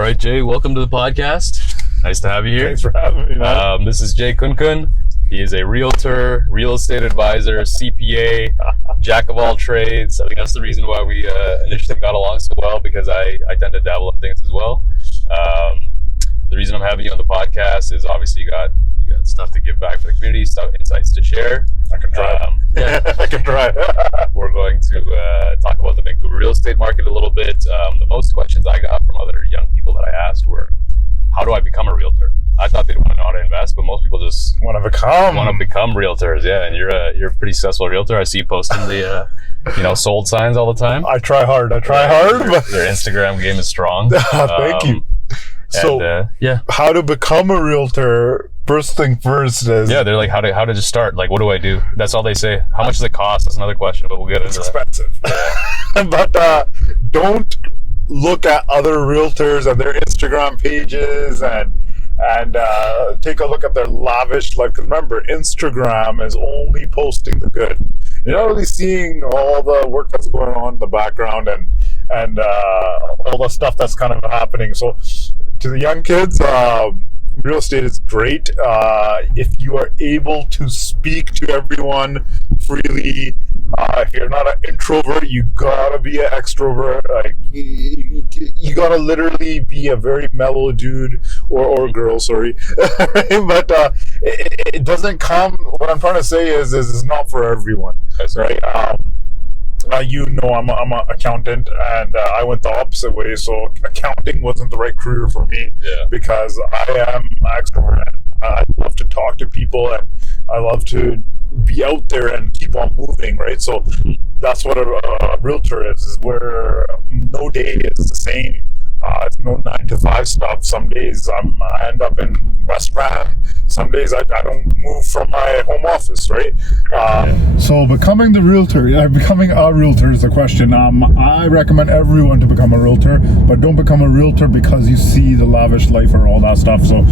right, Jay, welcome to the podcast. Nice to have you here. Thanks for having me, man. This is Jay Khun Khun. He is a realtor, real estate advisor, CPA, jack of all trades. I think that's the reason why we initially got along so well, because I tend to dabble in things as well. The reason I'm having you on the podcast is obviously you got stuff to give back for the community, stuff, insights to share. I can try. I can try. We're going to talk about the Vancouver real estate market a little bit. The most questions I got from other young people that I asked were, how do I become a realtor? I thought they'd want to know how to invest, but most people just want to become realtors. Yeah, and you're a pretty successful realtor. I see you posting the sold signs all the time. I try hard. But Your Instagram game is strong. Thank you. So, how to become a realtor? First thing first is they're like, how to just start? Like, what do I do? That's all they say. How much does it cost? That's another question, but we'll get into that. It's expensive. But don't look at other realtors and their Instagram pages and take a look at their lavish life. Because remember, Instagram is only posting the good. You're not really seeing all the work that's going on in the background and all the stuff that's kind of happening. So to the young kids, real estate is great if you are able to speak to everyone freely. If you're not an introvert, you gotta be an extrovert. Like you gotta literally be a very mellow dude or girl. Sorry, but it doesn't come. What I'm trying to say is it's not for everyone, right? I'm an accountant, and I went the opposite way. So accounting wasn't the right career for me because I am an extrovert. I love to talk to people, and I love to be out there and keep on moving, right? So that's what a realtor is where no day is the same. It's no 9 to 5 stuff. Some days I end up in West Van. Some days I don't move from my home office, right? So becoming a realtor is the question. I recommend everyone to become a realtor, but don't become a realtor because you see the lavish life or all that stuff. So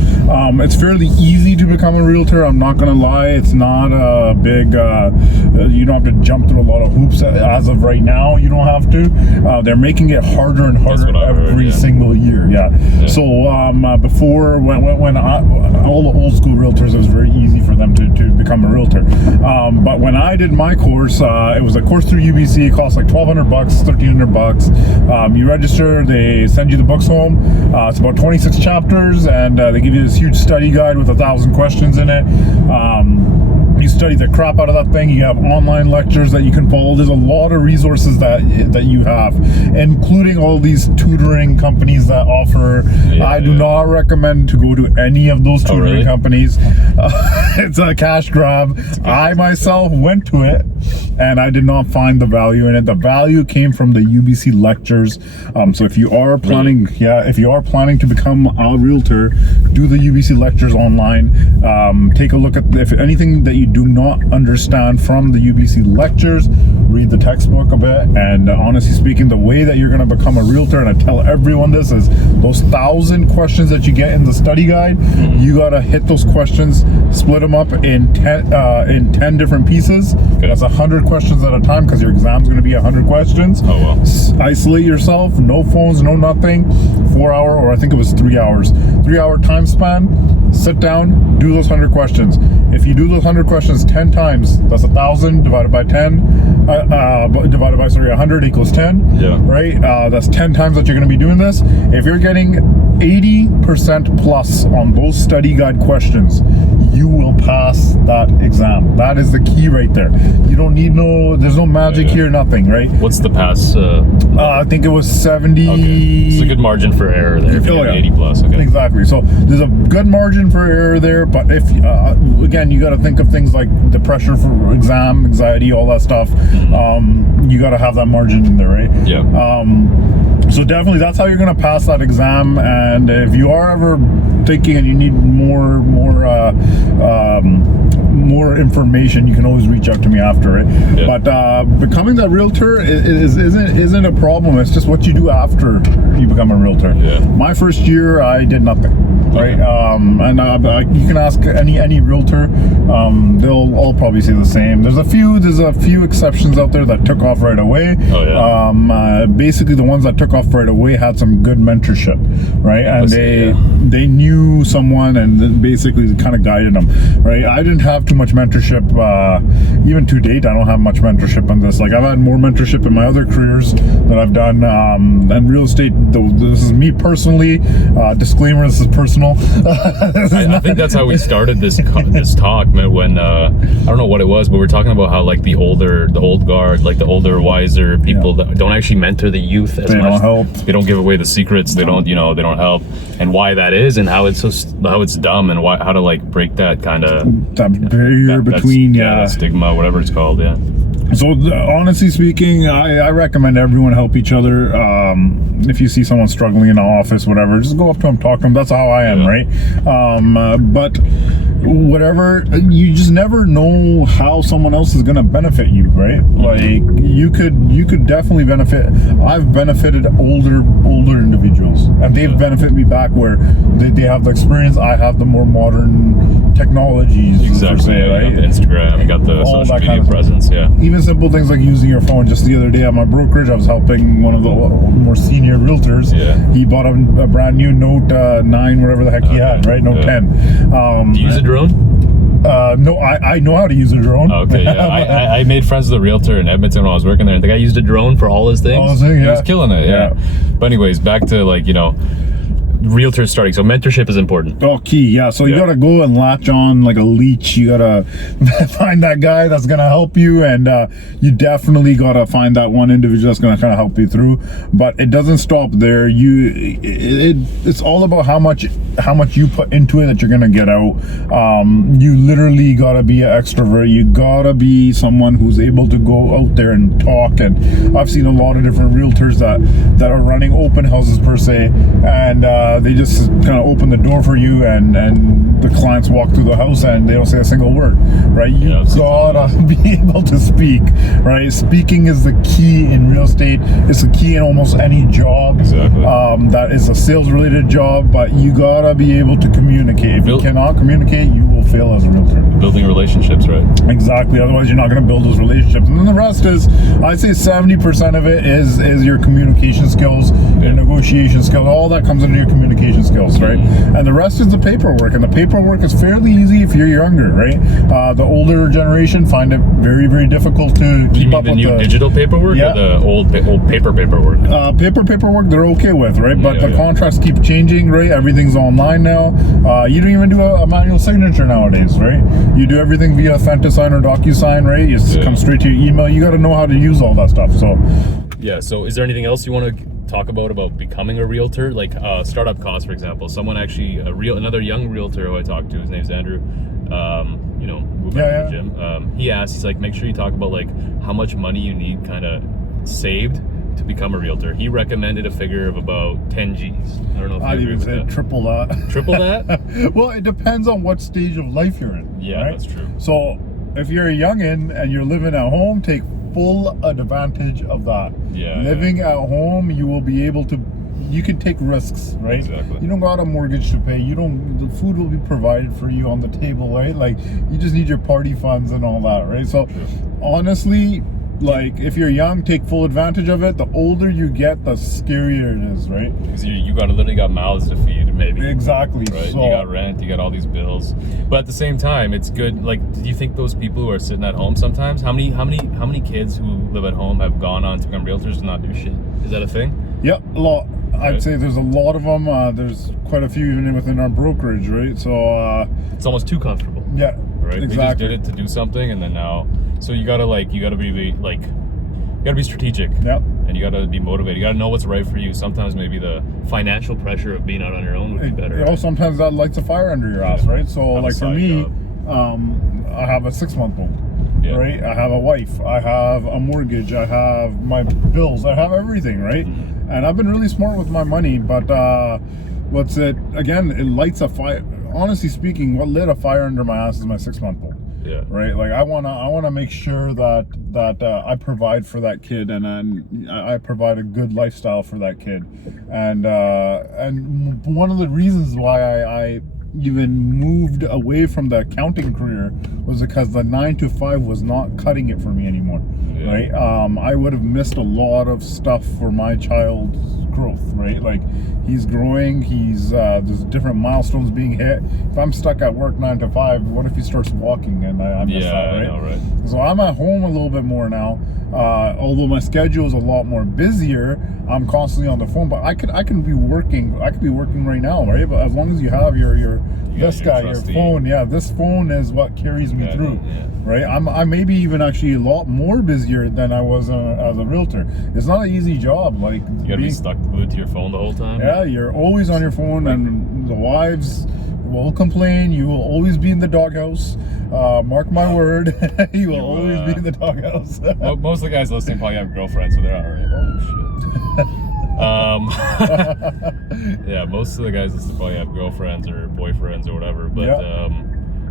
it's fairly easy to become a realtor. I'm not going to lie. It's not a big, you don't have to jump through a lot of hoops as of right now. You don't have to. They're making it harder and harder every single year. So before, when all the old school realtors, it was very easy for them to become a realtor. But when I did my course, it was a course through UBC. It cost like $1,200, $1,300. You register, they send you the books home. It's about 26 chapters, and they give you this huge study guide with 1,000 questions in it. You study the crap out of that thing. You have online lectures that you can follow. There's a lot of resources that you have, including all these tutoring companies that offer. I do not recommend to go to any of those tutoring companies. It's a cash grab. I myself went to it, and I did not find the value in it. The value came from the UBC lectures. So if you are planning, to become a realtor, do the UBC lectures online. Take a look at if anything that you do not understand from the UBC lectures, read the textbook a bit. And honestly speaking, the way that you're going to become a realtor, and I tell everyone this, is those 1,000 questions that you get in the study guide. You got to hit those questions, split them up in 10 different pieces. That's 100 questions at a time, because your exam's going to be 100 questions. Isolate yourself, no phones, no nothing. 4 hour, or I think it was 3 hours, 3 hour time span. Sit down, do those 100 questions. If you do those 100 questions 10 times, that's 1,000 divided by 10, divided by 100 equals 10. Right? That's 10 times that you're going to be doing this. If you're getting 80% plus on those study guide questions, you will pass that exam. That is the key right there. You don't need there's no magic here, nothing, right? What's the pass? I think it was 70. Okay. It's a good margin for error there if you get 80 plus. Okay. Exactly. So there's a good margin for error there, but if again, you got to think of things like the pressure for exam, anxiety, all that stuff. You got to have that margin in there, right? So definitely that's how you're going to pass that exam. And if you are ever thinking and you need more more information, you can always reach out to me after it. Yeah. But becoming that realtor isn't a problem. It's just what you do after you become a realtor. Yeah. My first year, I did nothing. Right, and you can ask any realtor. They'll all probably say the same. There's a few exceptions out there that took off right away. Oh, yeah. Basically, the ones that took off right away had some good mentorship, right? And they knew someone and basically kind of guided them, right? I didn't have too much mentorship, even to date. I don't have much mentorship on this. Like, I've had more mentorship in my other careers that I've done, and real estate. This is me personally. Disclaimer: this is personal. I think that's how we started this talk, man, when I don't know what it was, but we're talking about how like the old guard, like the older, wiser people that don't actually mentor the youth as much. They don't help. They don't give away the secrets. They don't help, and why that is, and how it's dumb, and how to like break that kind of barrier between stigma, whatever it's called. Yeah. So honestly speaking, I recommend everyone help each other. If you see someone struggling in the office, whatever, just go up to them, talk to them. That's how I am, right? But whatever, you just never know how someone else is going to benefit you, right? Like you could definitely benefit. I've benefited older individuals, and they've benefited me back where they have the experience. I have the more modern technologies. Exactly. Right? You got the Instagram, you got the social media presence. Yeah. Even simple things like using your phone. Just the other day at my brokerage, I was helping one of the more senior realtors. Yeah. He bought a brand new Note 9, whatever the heck he had, right? Note 10. Do you use a drone? No, I know how to use a drone. Okay, yeah. I made friends with a realtor in Edmonton when I was working there, and the guy used a drone for all his things. He was killing it, yeah. But anyways, back to like, realtors starting. So mentorship is important. Oh, key, yeah. So you gotta go and latch on like a leech. You gotta find that guy that's gonna help you, and you definitely gotta find that one individual that's gonna kind of help you through. But it doesn't stop there. It's all about how much you put into it that you're gonna get out. You literally gotta be an extrovert. You gotta be someone who's able to go out there and talk. And I've seen a lot of different realtors that are running open houses per se, and they just kind of open the door for you, and the clients walk through the house and they don't say a single word, right? You gotta be able to speak, right? Speaking is the key in real estate. It's the key in almost any job. Exactly. That is a sales related job, but you gotta be able to communicate. If you cannot communicate, you will fail as a realtor. Building relationships, right? Exactly. Otherwise, you're not going to build those relationships. And then the rest is, I'd say 70% of it is your communication skills, your negotiation skills. All that comes into your communication skills, right? And the rest is the paperwork. And the paperwork is fairly easy if you're younger, right? The older generation find it very, very difficult to keep up with the new digital paperwork or the old paper paperwork? Paperwork they're okay with, right? But the contracts keep changing, right? Everything's online now. You don't even do a manual signature nowadays, right? You do everything via FantaSign or DocuSign, right? You come straight to your email. You got to know how to use all that stuff. So, So is there anything else you want to talk about becoming a realtor? Like startup costs, for example. Someone actually, another young realtor who I talked to, his name's Andrew. Moving to the gym. He asked, he's like, make sure you talk about like how much money you need kind of saved to become a realtor. He recommended a figure of about 10 G's. I don't know if I'd even say triple that. Triple that? Well, it depends on what stage of life you're in. Yeah, right? That's true. So if you're a youngin' and you're living at home, take full advantage of that. Yeah. Living at home, you will be able to, you can take risks, right? Exactly. You don't got a mortgage to pay. The food will be provided for you on the table, right? Like, you just need your party funds and all that, right? So honestly, like, if you're young, take full advantage of it. The older you get, the scarier it is, right? Because you literally got mouths to feed, maybe. Exactly. Right? So, you got rent, you got all these bills. But at the same time, it's good. Like, do you think those people who are sitting at home sometimes, how many kids who live at home have gone on to become realtors and not do shit? Is that a thing? Yep, a lot. I'd say there's a lot of them. There's quite a few even within our brokerage, right? So it's almost too comfortable. Yeah, right. Exactly. They just did it to do something, and then now, so you gotta be strategic. Yep. And you gotta be motivated. You gotta know what's right for you. Sometimes maybe the financial pressure of being out on your own would be better. Right? Sometimes that lights a fire under your ass, right? So like for me, I have a 6-month-old. Yeah. Right, I have a wife, I have a mortgage, I have my bills, I have everything, right? Mm-hmm. And I've been really smart with my money, but it lights a fire. Honestly speaking, what lit a fire under my ass is my 6-month-old. Yeah. Right. Like I wanna make sure that I provide for that kid, and I provide a good lifestyle for that kid, and one of the reasons why I even moved away from the accounting career was because the 9 to 5 was not cutting it for me anymore. Yeah. Right. I would have missed a lot of stuff for my child's growth. Right. Like he's growing, there's different milestones being hit. If I'm stuck at work 9 to 5, what if he starts walking and I miss that, right? I know, right? So I'm at home a little bit more now. Although my schedule is a lot more busier, I'm constantly on the phone. But I could be working right now, right? But as long as you have your phone, this phone is what carries me through, right? I may be even actually a lot more busier than I was as a realtor. It's not an easy job. Like you gotta be stuck glued to your phone the whole time. Yeah, you're always on your phone, and the wives will complain. You will always be in the doghouse. Mark my word, you will always be in the doghouse. Most of the guys listening probably have girlfriends, so they're alright. Oh shit. Yeah, most of the guys listening probably have girlfriends or boyfriends or whatever. But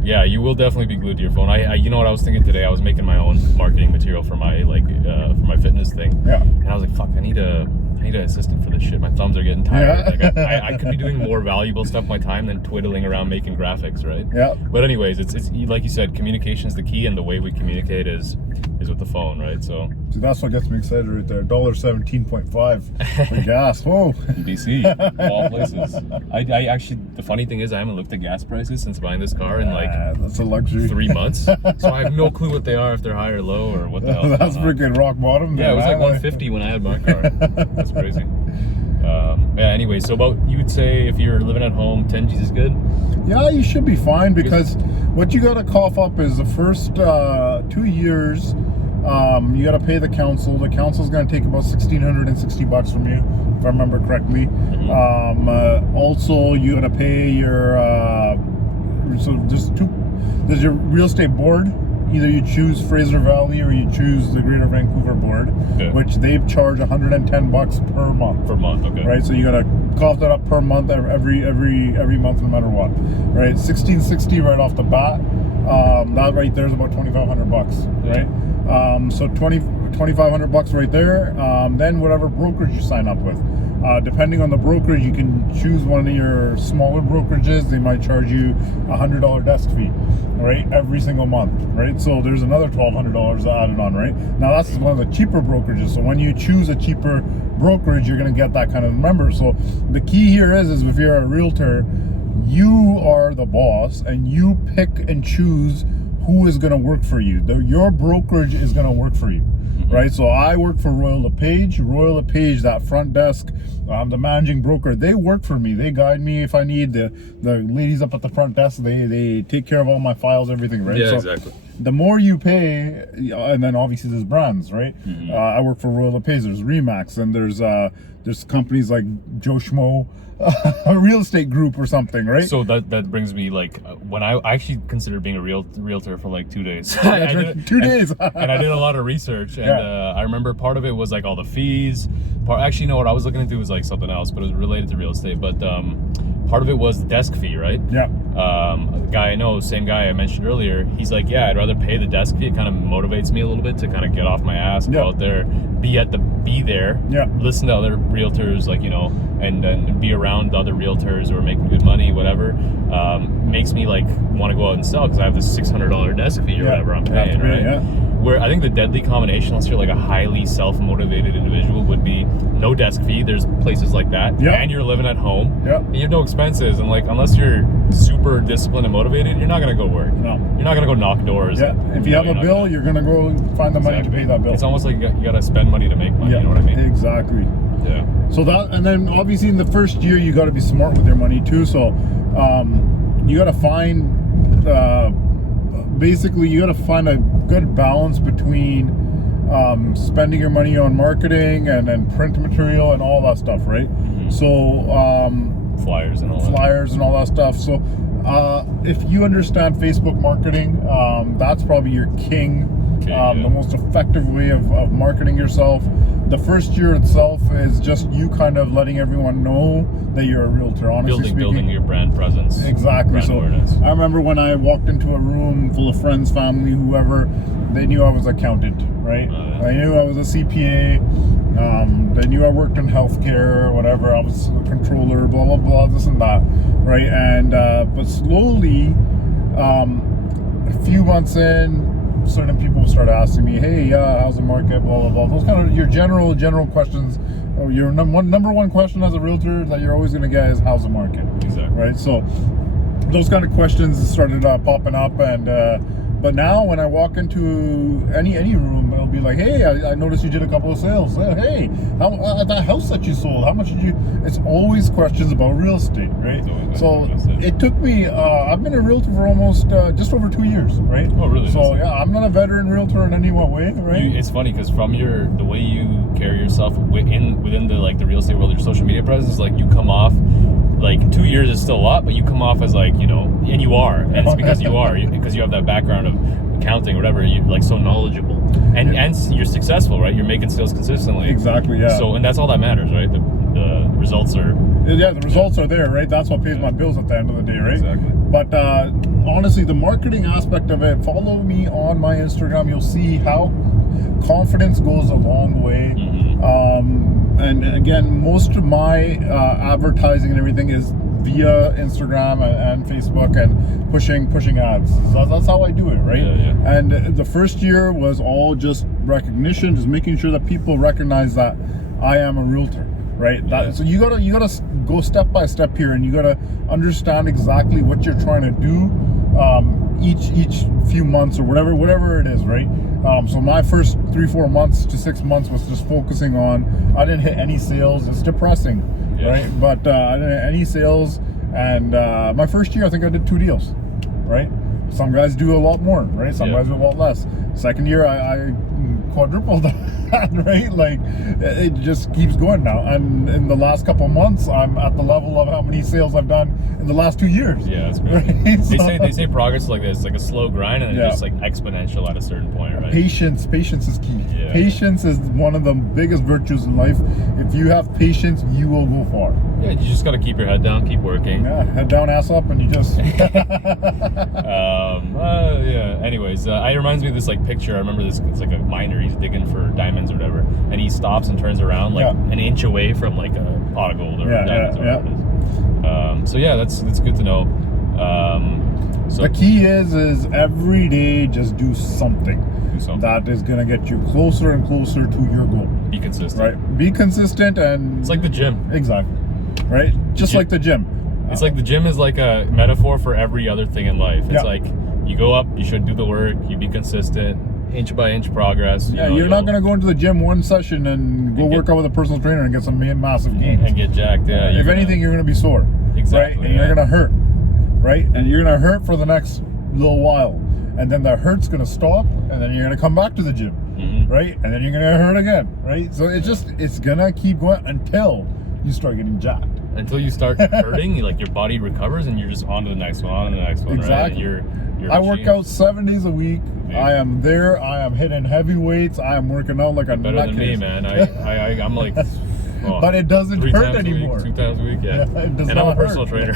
yeah, you will definitely be glued to your phone. I you know what I was thinking today? I was making my own marketing material for my for my fitness thing. Yeah. And I was like, fuck, I need an assistant for this shit. My thumbs are getting tired. Yeah. Like I could be doing more valuable stuff with my time than twiddling around making graffics, right? Yeah. But anyways, it's like you said, communication is the key, and the way we communicate is with the phone, right? So that's what gets me excited right there. $17.5 for gas. Whoa. In BC, of all places. I actually, the funny thing is, I haven't looked at gas prices since buying this car in like that's a luxury 3 months. So I have no clue what they are, if they're high or low or what the hell. That's freaking rock bottom. Yeah, it was like 150 when I had my car. That's crazy. Yeah, anyway, so you would say if you're living at home, 10 G's is good? Yeah, you should be fine, because what you got to cough up is the first 2 years, you got to pay the council. The council's going to take about $1,660 from you, if I remember correctly. Mm-hmm. Also, you got to pay your, there's your real estate board. Either you choose Fraser Valley or you choose the Greater Vancouver Board, which they charge $110 per month. Per month, okay. Right, so you gotta cough that up per month, every month, no matter what. Right, $1,660 right off the bat. That right there is about $2,500, right? So $2,500 right there. Then whatever brokerage you sign up with. Depending on the brokerage, you can choose one of your smaller brokerages. They might charge you $100 desk fee, right, every single month, right? So there's another $1,200 added on, right? Now that's one of the cheaper brokerages. So when you choose a cheaper brokerage, you're going to get that kind of member. So the key here is if you're a realtor, you are the boss, and you pick and choose who is going to work for you. Your brokerage is going to work for you. Right, so I work for Royal LePage. Royal LePage, that front desk, I'm the managing broker. They work for me. They guide me if I need. The ladies up at the front desk, they take care of all my files, everything, right? Yeah, so exactly. The more you pay, and then obviously there's brands, right? Mm-hmm. I work for Royal LePage. There's Remax, and there's companies like Joe Schmo, a real estate group or something, right? So that brings me, like, when I actually considered being a realtor for like 2 days. 2 days. And I did a lot of research, and I remember part of it was like all the fees. Actually, you know what I was looking to do was like something else, but it was related to real estate. But part of it was the desk fee, right? Yeah. The guy I know, same guy I mentioned earlier, he's like, yeah, I'd rather pay the desk fee. It kind of motivates me a little bit to kind of get off my ass, go out there, be there, listen to other realtors, like, you know, and be around the other realtors who are making good money, whatever. Makes me like want to go out and sell, because I have this $600 desk fee or whatever I'm paying, right? Yeah. Where I think the deadly combination, unless you're like a highly self-motivated individual, would be no desk fee. There's places like that, and you're living at home, and you have no expenses, and like, unless you're super disciplined and motivated, you're not gonna go work. No, you're not gonna go knock doors. Yeah, if you have a bill, you're gonna go find the money to pay that bill. It's almost like you gotta spend money to make money. You know what I mean? Exactly. Yeah. So that, and then obviously in the first year, you got to be smart with your money too. So you got to find. Basically, you got to find a good balance between spending your money on marketing and print material and all that stuff, right? Mm-hmm. So flyers and all that stuff. So if you understand Facebook marketing, that's probably your king The most effective way of marketing yourself. The first year itself is just you kind of letting everyone know that you're a realtor, honestly building your brand presence. Exactly. Brand awareness. I remember when I walked into a room full of friends, family, whoever, they knew I was an accountant, right? They knew I was a CPA. They knew I worked in healthcare or whatever. I was a controller, blah, blah, blah, this and that, right? And, but slowly, a few months in, certain people start asking me, hey, how's the market, blah, blah, blah. Those kind of your general questions. Your number one question as a realtor that you're always going to get is, how's the market? Exactly. Right? So those kind of questions started popping up, and but now when I walk into any room, it'll be like, hey, I noticed you did a couple of sales. Hey, that house that you sold, how much did you? It's always questions about real estate, right? So it took me. I've been a realtor for almost just over 2 years, right? Oh, really? So yeah, I'm not a veteran realtor in any one way, right? It's funny because from the way you carry yourself within the real estate world, your social media presence, like you come off. Like 2 years is still a lot, but you come off as like, and you are, and it's because because you have that background of accounting or whatever. You like so knowledgeable, and you're successful, right? You're making sales consistently. Exactly. Yeah. So, and that's all that matters, right? The results are. Yeah, the results are there, right? That's what pays my bills at the end of the day, right? Exactly. But honestly, the marketing aspect of it. Follow me on my Instagram. You'll see how confidence goes a long way. And again, most of my advertising and everything is via Instagram and Facebook and pushing ads. So that's how I do it, right? Yeah. And the first year was all just recognition, just making sure that people recognize that I am a realtor, right? Yeah. So you gotta go step by step here, and you gotta understand exactly what you're trying to do each few months or whatever it is, right? So my first 3-4 months to 6 months was just focusing on, I didn't hit any sales. It's depressing, right? But I didn't hit any sales, and my first year I think I did 2 deals, right? Some guys do a lot more, right? Some guys do a lot less. Second year I quadrupled that, right? Like it just keeps going now. And in the last couple of months, I'm at the level of how many sales I've done in the last 2 years. Yeah, that's great. Right? They say progress is like this, like a slow grind, and then just like exponential at a certain point, right? Patience is key. Yeah. Patience is one of the biggest virtues in life. If you have patience, you will go far. Yeah, you just got to keep your head down, keep working. Yeah, head down, ass up, and you just. Yeah. Anyways, it reminds me of this like picture. I remember this. It's like a miner. He's digging for diamonds or whatever, and he stops and turns around like an inch away from like a pot of gold or diamonds or whatever it is. So yeah, that's good to know. So the key is every day just do something. That is gonna get you closer and closer to your goal. Be consistent. Right. Be consistent, and it's like the gym. Exactly. Right. Just like the gym. It's like the gym is like a metaphor for every other thing in life. It's like you go up, you should do the work, you be consistent, inch by inch progress. You're not gonna go into the gym one session and go work out with a personal trainer and get some massive gains and get jacked. Yeah. If anything, you're gonna be sore. Exactly. Right? And you're gonna hurt. Right. And you're gonna hurt for the next little while. And then that hurt's gonna stop, and then you're gonna come back to the gym, right? And then you're gonna hurt again, right? So it's gonna keep going until you start getting jacked. Until you start hurting, like your body recovers, and you're just on to the next one, on to the next one. Exactly. Right? I work out 7 days a week. Yeah. I am there. I am hitting heavy weights. I am working out like a better than me, man. I'm like. Oh, but it doesn't hurt anymore. 2 times a week, yeah. And I'm a personal trainer.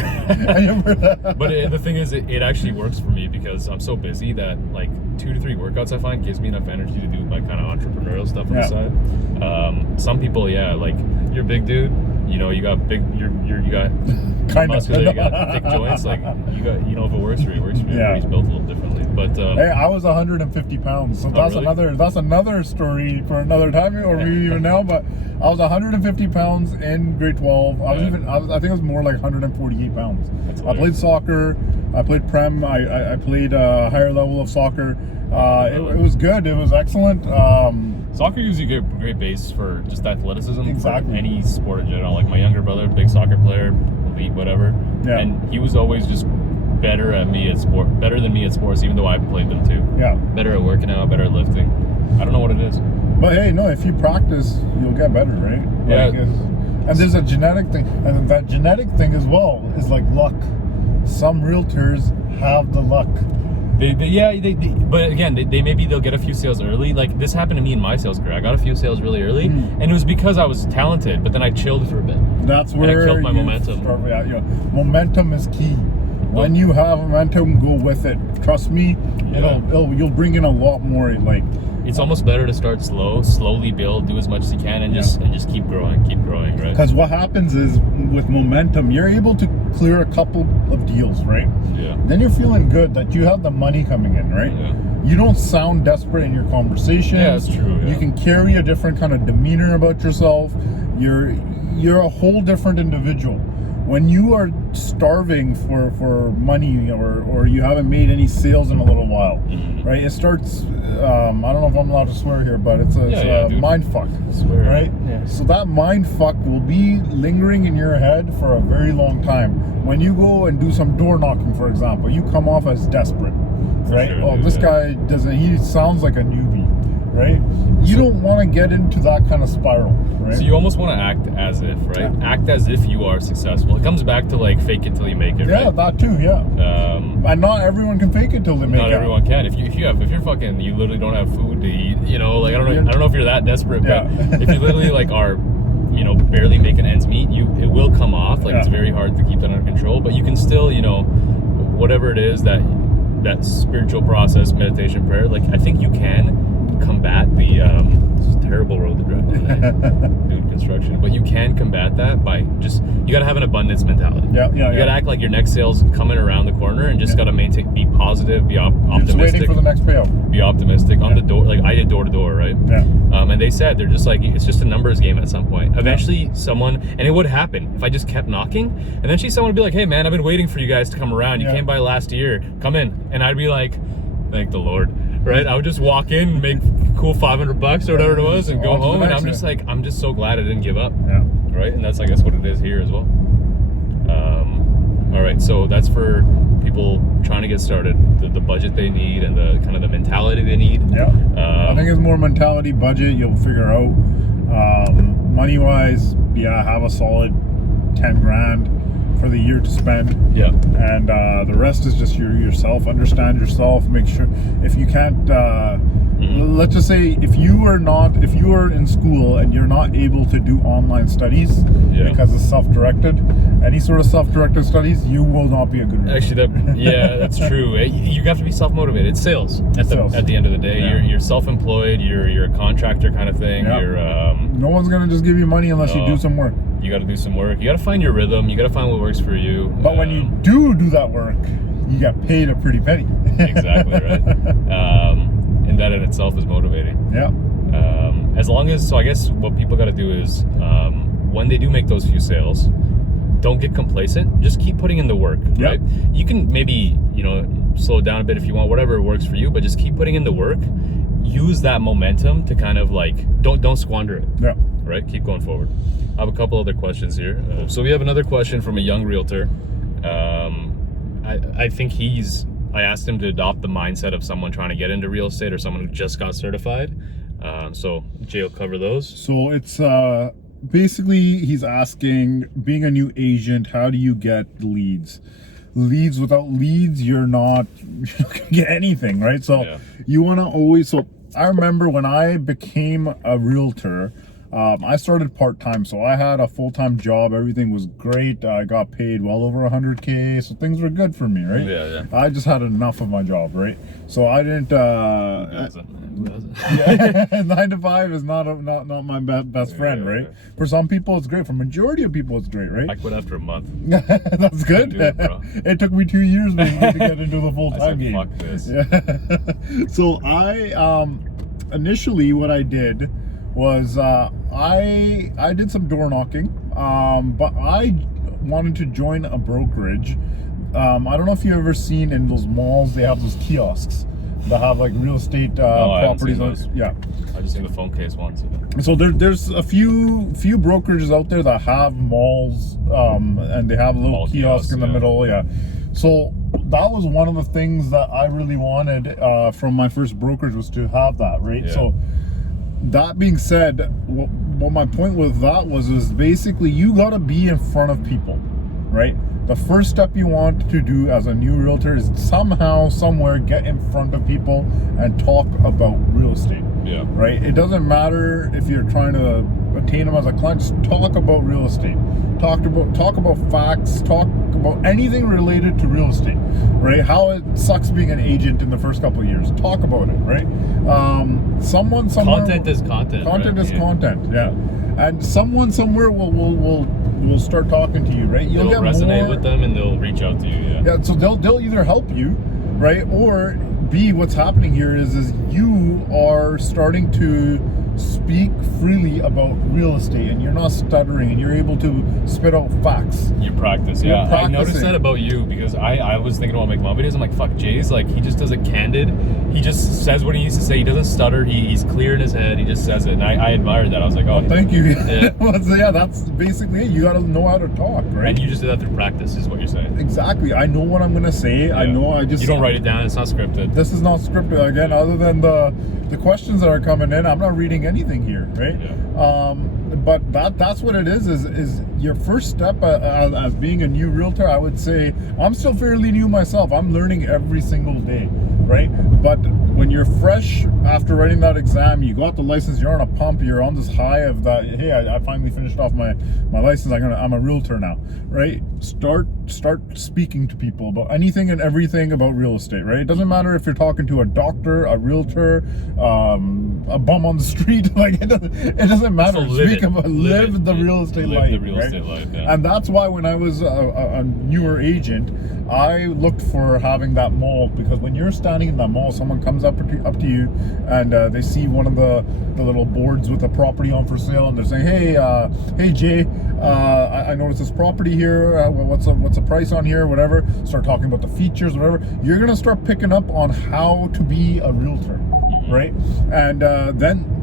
But the thing is, it actually works for me because I'm so busy that like 2 to 3 workouts I find gives me enough energy to do my kind of entrepreneurial stuff on the side. Some people, like you're a big dude. You got big. You got muscular. You got thick joints. Like you got. If it works for you, it works for you. Everybody's built a little differently. But hey, I was 150 pounds, so that's really? That's another story for another time, or maybe even now. But I was 150 pounds in grade 12. I think it was more like 148 pounds. I played soccer. I played prem. I played a higher level of soccer. It was good. It was excellent. Soccer gives you a great base for just athleticism for any sport in general. Like my younger brother, big soccer player, elite, whatever. Yeah. And he was always just better than me at sports, even though I played them too. Yeah. Better at working out, better at lifting. I don't know what it is. But hey, no, if you practice, you'll get better, right? Yeah. And there's a genetic thing, and that genetic thing as well is like luck. Some realtors have the luck. But again, they maybe they'll get a few sales early. Like this happened to me in my sales career. I got a few sales really early, and it was because I was talented. But then I chilled for a bit. That's where I killed my momentum. Momentum is key. When you have momentum, go with it. Trust me, you'll bring in a lot more. Like it's almost better to start slowly build, do as much as you can, and just keep growing, right? Because what happens is with momentum, you're able to clear a couple of deals, right? Yeah. Then you're feeling good that you have the money coming in, right? Yeah. You don't sound desperate in your conversations. Yeah, that's true. Yeah. You can carry a different kind of demeanor about yourself. You're a whole different individual. When you are starving for money or you haven't made any sales in a little while, right? It starts, I don't know if I'm allowed to swear here, but it's a mind fuck, right? Yeah. So that mind fuck will be lingering in your head for a very long time. When you go and do some door knocking, for example, you come off as desperate, right? Sure, this guy he sounds like a newbie, right? You don't want to get into that kind of spiral, right? So you almost want to act as if, right? Yeah. Act as if you are successful. It comes back to like fake it till you make it, right? Yeah, that too, yeah. And not everyone can fake it till they make it. Not everyone can. If you're fucking, you literally don't have food to eat, like I don't know if you're that desperate, but if you literally like are, barely making ends meet, it will come off. Like it's very hard to keep that under control, but you can still, whatever it is that spiritual process, meditation, prayer, like I think you can combat the this is a terrible road to drive on, doing construction, but you can combat that by you gotta have an abundance mentality. You gotta act like your next sale's coming around the corner and just gotta be positive, be optimistic. Just waiting for the next payout. Be optimistic on the door. Like I did door to door, right? And they said they're just like it's just a numbers game at some point. Eventually someone, and it would happen if I just kept knocking, and then someone would be like, hey man, I've been waiting for you guys to come around. You came by last year, come in. And I'd be like, thank the Lord. Right, I would just walk in, make cool $500 or whatever it was, and go home. And I'm just like, I'm just so glad I didn't give up. Yeah. Right, and that's I guess what it is here as well. All right, so that's for people trying to get started. The budget they need and the kind of the mentality they need. Yeah. I think it's more mentality, budget. You'll figure out. Money wise, have a solid 10 grand for the year to spend. Yeah. And the rest is just yourself. Understand yourself. Make sure if you can't let's just say if you are in school and you're not able to do online studies because it's self-directed, any sort of self-directed studies, you will not be a good realtor. Actually, that's true. You have to be self-motivated. It's sales at the end of the day. You're self-employed, you're a contractor kind of thing. You're no one's gonna just give you money unless you do some work. You got to do some work. You got to find your rhythm. You got to find what works for you. But when you do that work, you get paid a pretty penny. Exactly, right? And that in itself is motivating. Yeah. As long as, so I guess what people got to do is when they do make those few sales, don't get complacent. Just keep putting in the work, right? You can maybe, slow it down a bit if you want, whatever works for you, but just keep putting in the work. Use that momentum to kind of like, don't squander it. Yeah. Right? Keep going forward. I have a couple other questions here. So we have another question from a young realtor. I think I asked him to adopt the mindset of someone trying to get into real estate or someone who just got certified. So Jay will cover those. So it's basically he's asking, being a new agent, how do you get leads? Without leads, you're not gonna get anything, right? So you want to always. So I remember when I became a realtor, I started part-time, so I had a full-time job. Everything was great. I got paid well over 100K, so things were good for me, right? Yeah. I just had enough of my job, right? So I didn't. 9 to 5 is not my best friend, right? For some people, it's great. For majority of people, it's great, right? I quit after a month. That's good. It took me 2 years to get into the full-time game. Fuck this. Yeah. So I initially what I did was I did some door knocking, but I wanted to join a brokerage. I don't know if you've ever seen in those malls, they have those kiosks that have like real estate properties. Yeah, I just seen the phone case once. So there's a few brokerages out there that have malls, and they have a little kiosk in the middle. Yeah, so that was one of the things that I really wanted from my first brokerage, was to have that, right? So that being said, what my point with that was basically you got to be in front of people, right? the first step you want to do as a new realtor is somehow, somewhere, get in front of people and talk about real estate. Yeah. Right? It doesn't matter if you're trying to attain them as a client, just talk about real estate. Talk about facts, talk about anything related to real estate, right? How it sucks being an agent in the first couple of years. Talk about it, right? Someone somewhere. Content is content. Content right? is content, yeah. And someone somewhere will start talking to you, right? You'll It'll resonate with them, and they'll reach out to you. Yeah. Yeah. So they'll either help you, right, or B, what's happening here is you are starting to speak freely about real estate, and you're not stuttering, and you're able to spit out facts. You practice, You're yeah. I practicing. noticed that about you, because I was thinking about making my videos. I'm like, fuck, Jay's like, he just does it candid. He just says what he needs to say. He doesn't stutter. He's clear in his head. He just says it, and I admired that. I was like, oh, Thank you. Yeah. So yeah, that's basically it. You got to know how to talk, right? And you just did that through practice, is what you're saying. Exactly. I know what I'm gonna say. Yeah. I know. I just You don't write it down. It's not scripted. This is not scripted. Again, other than the questions that are coming in, I'm not reading anything here, right? Yeah. But that's what it is your first step as being a new realtor. I would say I'm still fairly new myself. I'm learning every single day, right? But when you're fresh after writing that exam, you got the license, you're on a pump, you're on this high of that, hey, I finally finished off my license, I'm a realtor now, right? Start speaking to people about anything and everything about real estate, right? It doesn't matter if you're talking to a doctor, a realtor, a bum on the street, like it doesn't matter. So Live the real estate life. The real right? estate life, yeah. And that's why when I was a newer agent, I looked for having that mall, because when you're standing in that mall, someone comes up to you and they see one of the little boards with a property on for sale, and they're saying, hey Jay, I noticed this property here, what's the price on here, whatever. Start talking about the features, whatever. You're gonna start picking up on how to be a realtor, right? And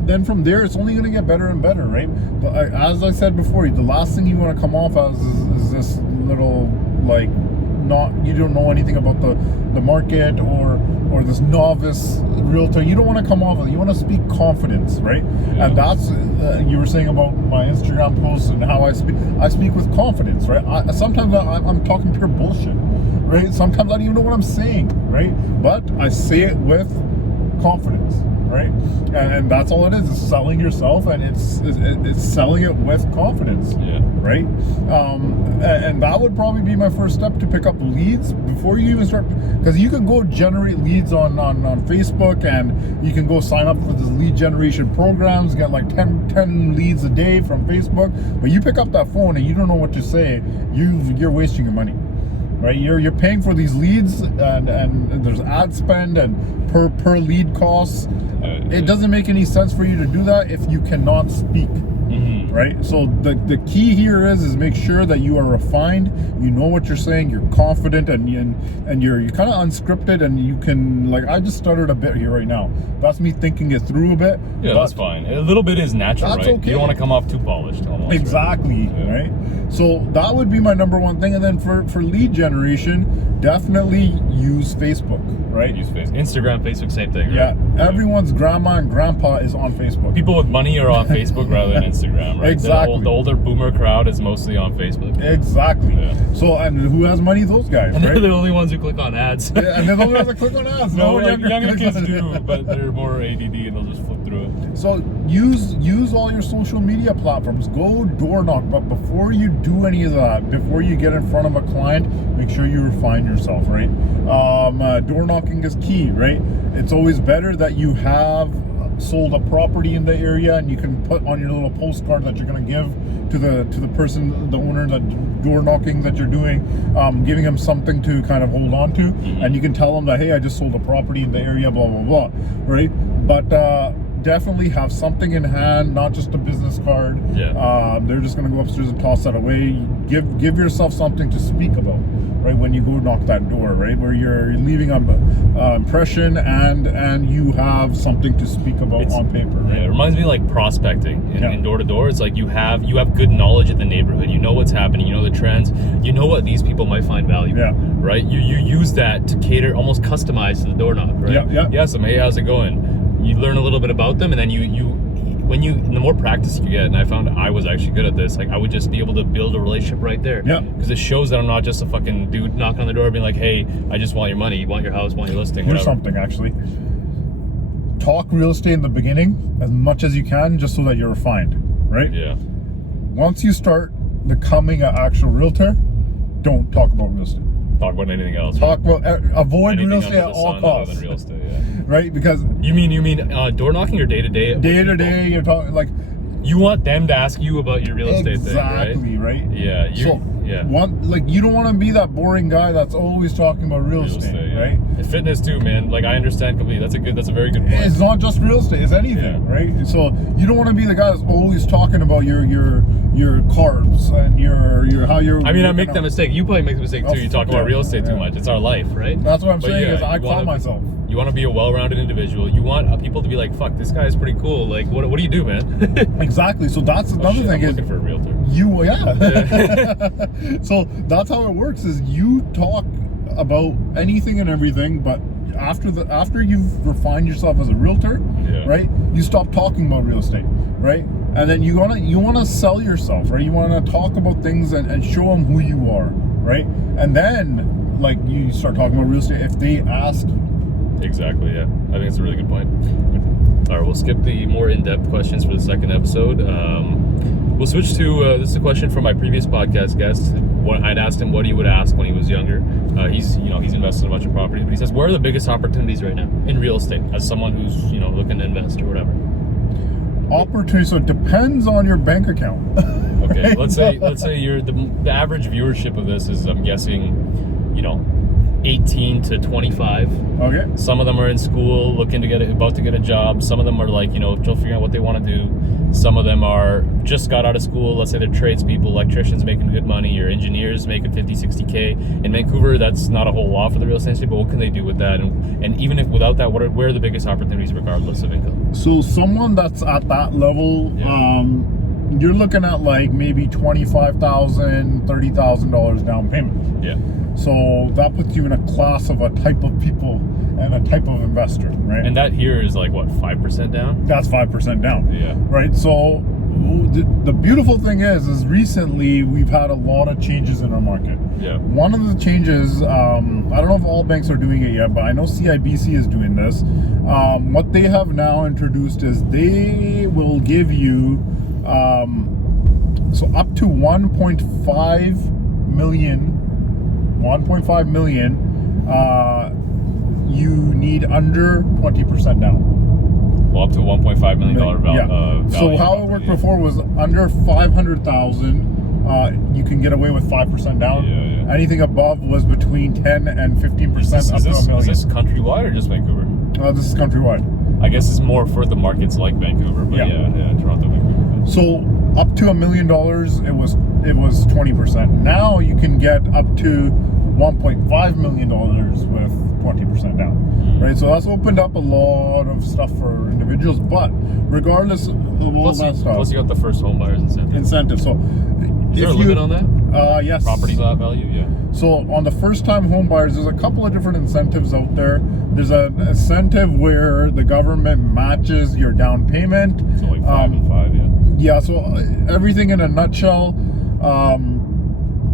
then from there, it's only gonna get better and better, right? But as I said before, the last thing you want to come off as is this little, like, you don't know anything about the market, or this novice realtor. You don't want to come off with it. You want to speak confidence, right? Yeah. And that's you were saying about my Instagram posts and how I speak with confidence, right? Sometimes I'm talking pure bullshit, right? Sometimes I don't even know what I'm saying, right? But I say it with confidence, right? And that's all it is selling yourself, and it's selling it with confidence. Yeah. Right? And that would probably be my first step, to pick up leads before you even start, because you can go generate leads on Facebook, and you can go sign up for this lead generation programs, get like 10 leads a day from Facebook, but you pick up that phone and you don't know what to say, you're wasting your money. Right, you're paying for these leads, and there's ad spend and per lead costs. It doesn't make any sense for you to do that if you cannot speak. Mm-hmm. Right, so the key here is make sure that you are refined, you know what you're saying, you're confident, and you're kind of unscripted, and you can, like, I just stuttered a bit here right now. That's me thinking it through a bit. Yeah, that's fine. A little bit is natural, that's right? okay. You don't want to come off too polished, almost. Exactly, right? So that would be my number one thing. And then for lead generation, definitely use Facebook, right? Use Facebook. Instagram, Facebook, same thing, right? Yeah, everyone's grandma and grandpa is on Facebook. People with money are on Facebook rather than Instagram, right? Exactly. The older boomer crowd is mostly on Facebook. Exactly. Yeah. So, and who has money? Those guys, And right? they're the only ones who click on ads. Yeah, and they're the only ones that click on ads. No, like younger younger kids clicks on do, it. but they're more ADD and they'll just flip through it. So use all your social media platforms. Go door knock, but before you do any of that, before you get in front of a client, make sure you refine yourself, right? Door knocking is key, right? It's always better that you have sold a property in the area, and you can put on your little postcard that you're going to give to the person, the owner, that door knocking that you're doing, giving them something to kind of hold on to, and you can tell them that, hey, I just sold a property in the area, blah blah blah, right? But definitely have something in hand, not just a business card. Yeah. They're just going to go upstairs and toss that away. Give yourself something to speak about, right, when you go knock that door, right, where you're leaving an impression, and you have something to speak about on paper, right? Yeah, it reminds me of like prospecting in door to door. It's like you have good knowledge of the neighborhood. You know what's happening. You know the trends. You know what these people might find valuable. Yeah. Right. You use that to cater, almost customize to the door knock. Right. Yeah. Yes. Hey, how's it going? You learn a little bit about them, and then you the more practice you get, and I found I was actually good at this, like I would just be able to build a relationship right there. Yeah. Because it shows that I'm not just a fucking dude knocking on the door being like, hey, I just want your money, want your house, want your listing, Here's whatever. something, actually. Talk real estate in the beginning as much as you can, just so that you're refined, right? Yeah. Once you start becoming an actual realtor, don't talk about real estate. Talk about anything else. Talk about avoid anything real estate at under the all sun costs. other than real estate, yeah. Right? Because You mean door knocking or day to day? day to day, you're talking like You want them to ask you about your real estate thing, right? exactly, right? Yeah. So you don't want to be that boring guy that's always talking about real estate, yeah. right? And fitness too, man. Like I understand completely. That's a very good point. It's not just real estate; it's anything, Yeah. right? So you don't want to be the guy that's always talking about your carbs and your how you're. I mean, I make that mistake. You probably make the mistake too. Oh, You talk fuck about yeah. real estate too Yeah. much. It's our life, right? That's what I'm But saying. yeah, Is I you call wanna- myself. You want to be a well-rounded individual. You want people to be like, "Fuck, this guy is pretty cool." Like, what do you do, man? Exactly. So that's another Shit, thing I'm is looking for a realtor. So that's how it works. Is you talk about anything and everything, but after you've refined yourself as a realtor, Yeah. right? You stop talking about real estate, right? And then you wanna sell yourself, right? You wanna talk about things and show them who you are, right? And then like you start talking about real estate if they ask. Exactly. Yeah, I think it's a really good point. All right, we'll skip the more in-depth questions for the second episode. We'll switch to this is a question from my previous podcast guest. I'd asked him what he would ask when he was younger. He's invested in a bunch of properties, but he says, "Where are the biggest opportunities right now in real estate?" As someone who's looking to invest or whatever. Opportunity. So it depends on your bank account. Okay, let's say you're the average viewership of this is, I'm guessing, 18 to 25. Okay. Some of them are in school about to get a job. Some of them are like, still figuring out what they want to do. Some of them are just got out of school. Let's say they're tradespeople, electricians making good money, or engineers making 50, 60K. In Vancouver, that's not a whole lot for the real estate industry, but what can they do with that? And even if without that, where are the biggest opportunities regardless of income? So someone that's at that level, Yeah. you're looking at like maybe $25,000, $30,000 down payment. Yeah. So that puts you in a class of a type of people and a type of investor, right? And that here is like, what, 5% down? That's 5% down. Yeah. Right. So the beautiful thing is recently we've had a lot of changes in our market. Yeah. One of the changes, I don't know if all banks are doing it yet, but I know CIBC is doing this. What they have now introduced is they will give you so up to 1.5 million, you need under 20% down. Well, up to $1.5 million value. So how it worked before was under 500,000, you can get away with 5% down. Yeah. Anything above was between 10 and 15% Is up to $1 million. is this countrywide or just Vancouver? This is countrywide. I guess it's more for the markets like Vancouver, but yeah, Toronto, Vancouver. So up to $1 million, it was 20%. Now you can get up to $1.5 million with 20% down, right? So that's opened up a lot of stuff for individuals. But regardless of all that stuff, Plus you got the first home buyers incentive. So Is there a limit on that? Yes. Property value, yeah. So on the first-time home buyers, there's a couple of different incentives out there. There's an incentive where the government matches your down payment. So like 5 and 5, yeah. Yeah, so everything in a nutshell.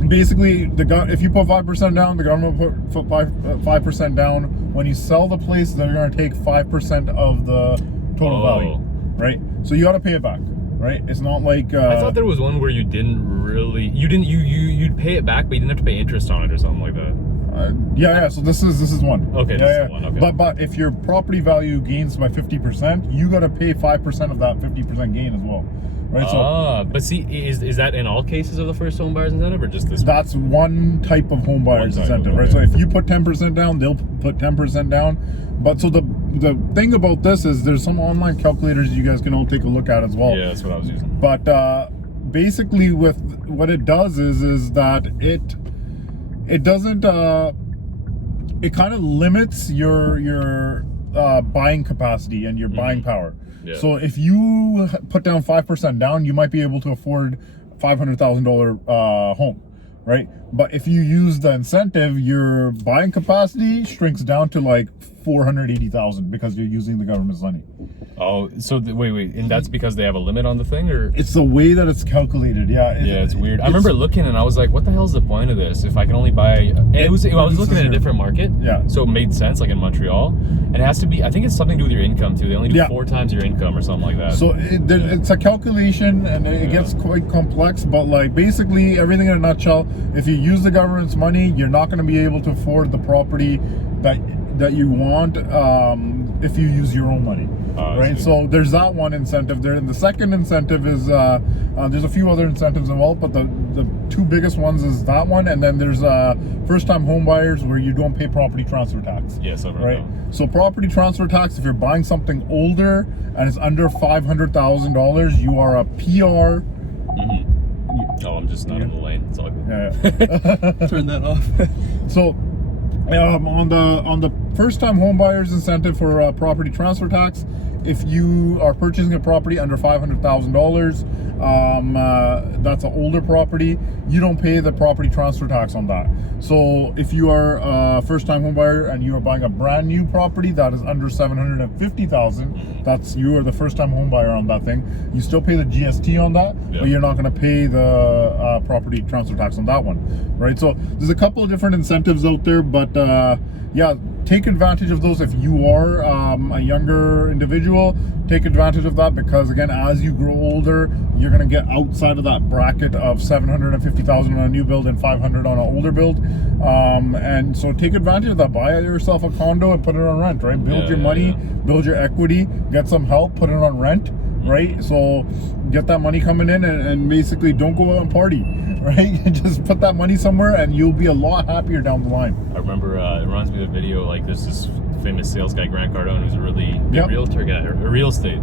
Basically, if you put 5% down, the government put 5% down. When you sell the place, they're going to take 5% of the total value, right? So you got to pay it back, right? It's not like I thought there was one where you'd pay it back, but you didn't have to pay interest on it or something like that. Yeah. So this is one. Okay, this is one. Okay. But if your property value gains by 50%, you got to pay 5% of that 50% gain as well, right? But see, is that in all cases of the first home buyers incentive or just this? That's one type of home buyers incentive, right? Okay. So if you put 10% down, they'll put 10% down. But so the thing about this is there's some online calculators you guys can all take a look at as well. Yeah, that's what I was using. But basically, with what it does is that it doesn't it kind of limits your buying capacity and your buying power. Yeah. So if you put down 5% down, you might be able to afford $500,000 home, right? But if you use the incentive, your buying capacity shrinks down to like $480,000 because you're using the government's money. Oh, so wait, and that's because they have a limit on the thing, or It's the way that it's calculated. Yeah, it's weird. I remember looking and I was like, what the hell's the point of this if I can only buy? I was looking at a different market, so it made sense, like in Montreal, and it has to be. I think it's something to do with your income too. They only do 4 times your income or something like that. So it's a calculation, and it gets quite complex. But like basically everything in a nutshell, if you use the government's money, you're not going to be able to afford the property that you want if you use your own money. Right, so there's that one incentive there, and the second incentive is there's a few other incentives involved, but the 2 biggest ones is that one, and then there's first-time home buyers where you don't pay property transfer tax. Yes, right. So property transfer tax, if you're buying something older and it's under $500,000, you are a PR. Oh, I'm just not in the lane. It's all good. Yeah. Turn that off. So on the first-time home buyers incentive for property transfer tax, if you are purchasing a property under $500,000, that's an older property, you don't pay the property transfer tax on that. So if you are a first-time home buyer and you are buying a brand new property that is under $750,000, that's you are the first-time home buyer on that thing. You still pay the GST on that, but you're not going to pay the property transfer tax on that one, right? So there's a couple of different incentives out there, but yeah, take advantage of those if you are a younger individual. Take advantage of that, because again, as you grow older, you're going to get outside of that bracket of $750,000 on a new build and $500,000 on an older build, and so take advantage of that. Buy yourself a condo and put it on rent, right? Build your money, build your equity, get some help, put it on rent, right? So get that money coming in, and basically don't go out and party, right? Just put that money somewhere and you'll be a lot happier down the line. I remember it reminds me of a video, like there's this famous sales guy, Grant Cardone, who's a really big realtor guy, or real estate.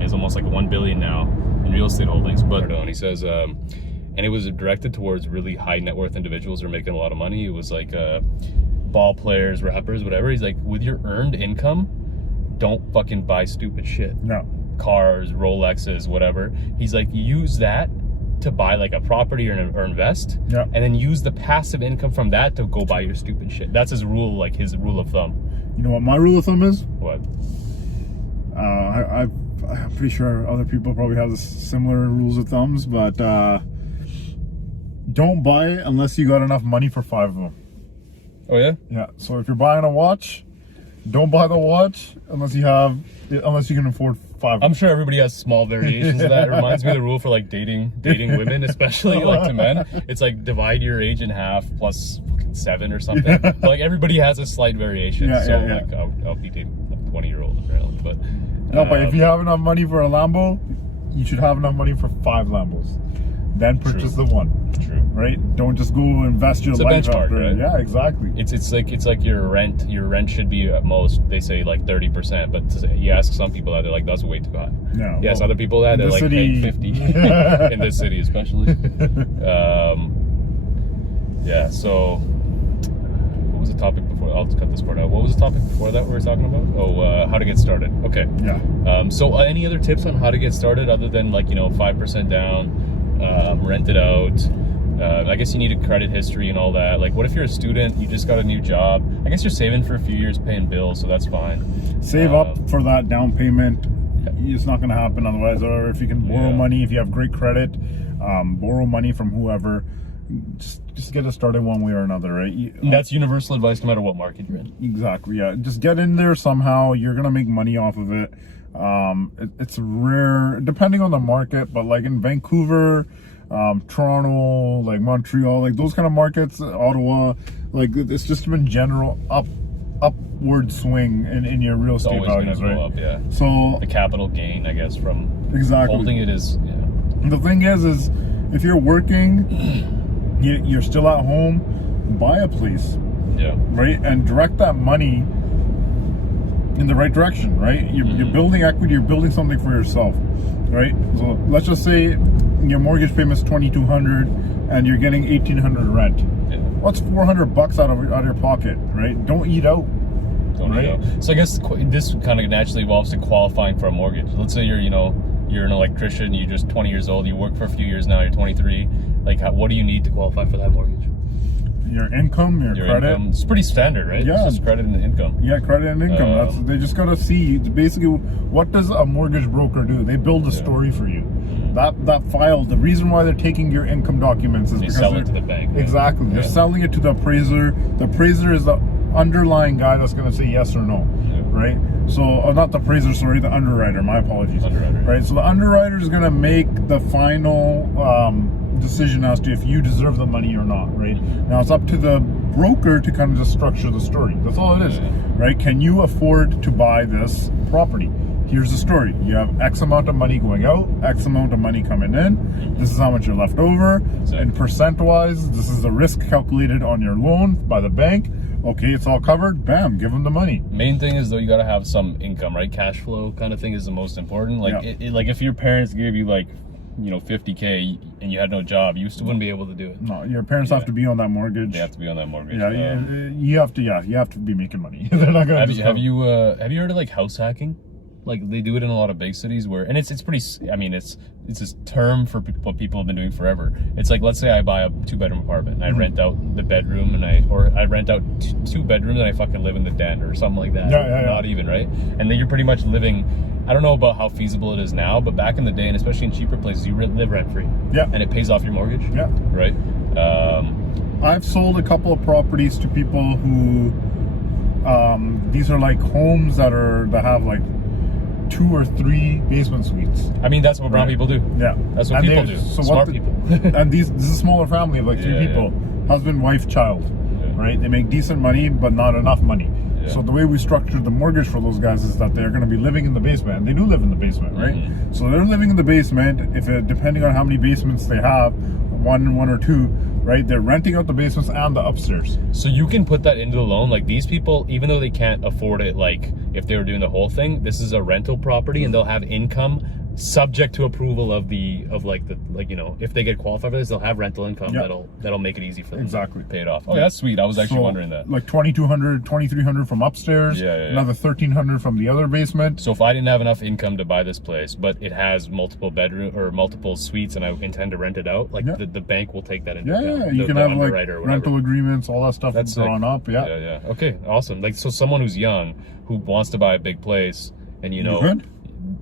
He's almost like $1 billion now in real estate holdings. But he says, and it was directed towards really high net worth individuals who are making a lot of money. It was like ball players, rappers, whatever. He's like, with your earned income, don't fucking buy stupid shit. No. Cars, Rolexes, whatever. He's like, use that to buy like a property or invest, and then use the passive income from that to go buy your stupid shit. That's his rule, like his rule of thumb. You know what my rule of thumb is? What? I'm pretty sure other people probably have similar rules of thumbs, but don't buy it unless you got enough money for 5 of them. Oh yeah? Yeah. So if you're buying a watch, don't buy the watch unless you can afford 5. I'm sure everybody has small variations of that. It reminds me of the rule for like dating women, especially like to men. It's like divide your age in half plus fucking 7 or something. But like everybody has a slight variation. Like I'll be dating a 20-year-old apparently, but no. But if you have enough money for a Lambo, you should have enough money for 5 Lambos. Then purchase the one. True. Right? Don't just go invest your life benchmark, after. right? Yeah, exactly. It's like your rent. Your rent should be at most, they say, like 30%. But you ask some people that, they're like, that's way too high. No. Yes, other people that they're like paying 50 in this city especially. Yeah. So what was the topic before? I'll just cut this part out. What was the topic before that we were talking about? Oh, how to get started. Okay. Yeah. So any other tips on how to get started other than like 5% down? Rent it out. I guess you need a credit history and all that. Like, what if you're a student, you just got a new job? I guess you're saving for a few years paying bills, so that's fine. Save up for that down payment. It's not going to happen otherwise. Or if you can borrow money, if you have great credit, borrow money from whoever. Just get it started one way or another, right? That's universal advice no matter what market you're in. Exactly, yeah. Just get in there somehow. You're going to make money off of it. It's rare, depending on the market, but like in Vancouver, Toronto, like Montreal, like those kind of markets, Ottawa, like it's just been general upward swing in your real estate values, right? Up, yeah. So the capital gain, I guess, from holding it is. Yeah. The thing is if you're working, you're still at home, buy a place, right, and direct that money in the right direction, right? You're building equity, you're building something for yourself, right? So let's just say your mortgage payment is $2,200 and you're getting $1,800 rent. Yeah. What's $400 out of your pocket, right? Don't eat out. So I guess this kind of naturally evolves to qualifying for a mortgage. Let's say you're an electrician, you're just 20 years old, you work for a few years now, you're 23. Like, what do you need to qualify for that mortgage? your income, your credit. Income. It's pretty standard, right? Yeah. It's just credit and income. Yeah, credit and income. They just gotta see basically what does a mortgage broker do? They build a story for you. That file. The reason why they're taking your income documents is because sell it to the bank. Right? Exactly. They're selling it to the appraiser. The appraiser is the underlying guy that's gonna say yes or no. Right? So, not the appraiser, sorry, the underwriter. My apologies. Underwriter. Right? So the underwriter is gonna make the final decision as to if you deserve the money or not, right? Now it's up to the broker to kind of just structure the story. That's all it is, right? Can you afford to buy this property? Here's the story. You have X amount of money going out, X amount of money coming in. This is how much you're left over. And percent-wise, this is the risk calculated on your loan by the bank. Okay, it's all covered. Bam, give them the money. Main thing is though, you got to have some income, right? Cash flow kind of thing is the most important. Like, like if your parents gave you like, you know, 50K and you had no job, you still wouldn't be able to do it. No, your parents have to be on that mortgage. They have to be on that mortgage. Yeah, you have to be making money. They're not gonna have you heard of like house hacking? Like they do it in a lot of big cities where, and it's pretty. I mean, it's this term for what people have been doing forever. It's like, let's say I buy a 2-bedroom apartment and I rent out the bedroom and I rent out 2 bedrooms and I fucking live in the den or something like that. Not even, right? And then you're pretty much living. I don't know about how feasible it is now, but back in the day, and especially in cheaper places, you live rent free. Yeah. And it pays off your mortgage. Yeah. Right. I've sold a couple of properties to people who, these are like homes that have like 2 or 3 basement suites. I mean, that's what brown people do. Yeah. That's what people do. So smart people. And this is a smaller family of like 3 people. Husband, wife, child. Right? They make decent money, but not enough money. So the way we structured the mortgage for those guys is that they're going to be living in the basement, and they do live in the basement, right? So they're living in the basement. Depending on how many basements they have, one or two, right? They're renting out the basements and the upstairs. So you can put that into the loan. Like these people, even though they can't afford it, like if they were doing the whole thing, this is a rental property, and they'll have income subject to approval of you know, if they get qualified for this, they'll have rental income that'll make it easy for them to pay it off. Oh, that's sweet. I was actually wondering that. Like 2,200, 2,300 from upstairs, another 1,300 from the other basement. So if I didn't have enough income to buy this place, but it has multiple bedroom or multiple suites and I intend to rent it out, like the bank will take that into account. You can have like rental agreements, all that stuff that's drawn up. Okay, awesome. Like, so someone who's young who wants to buy a big place, and you know,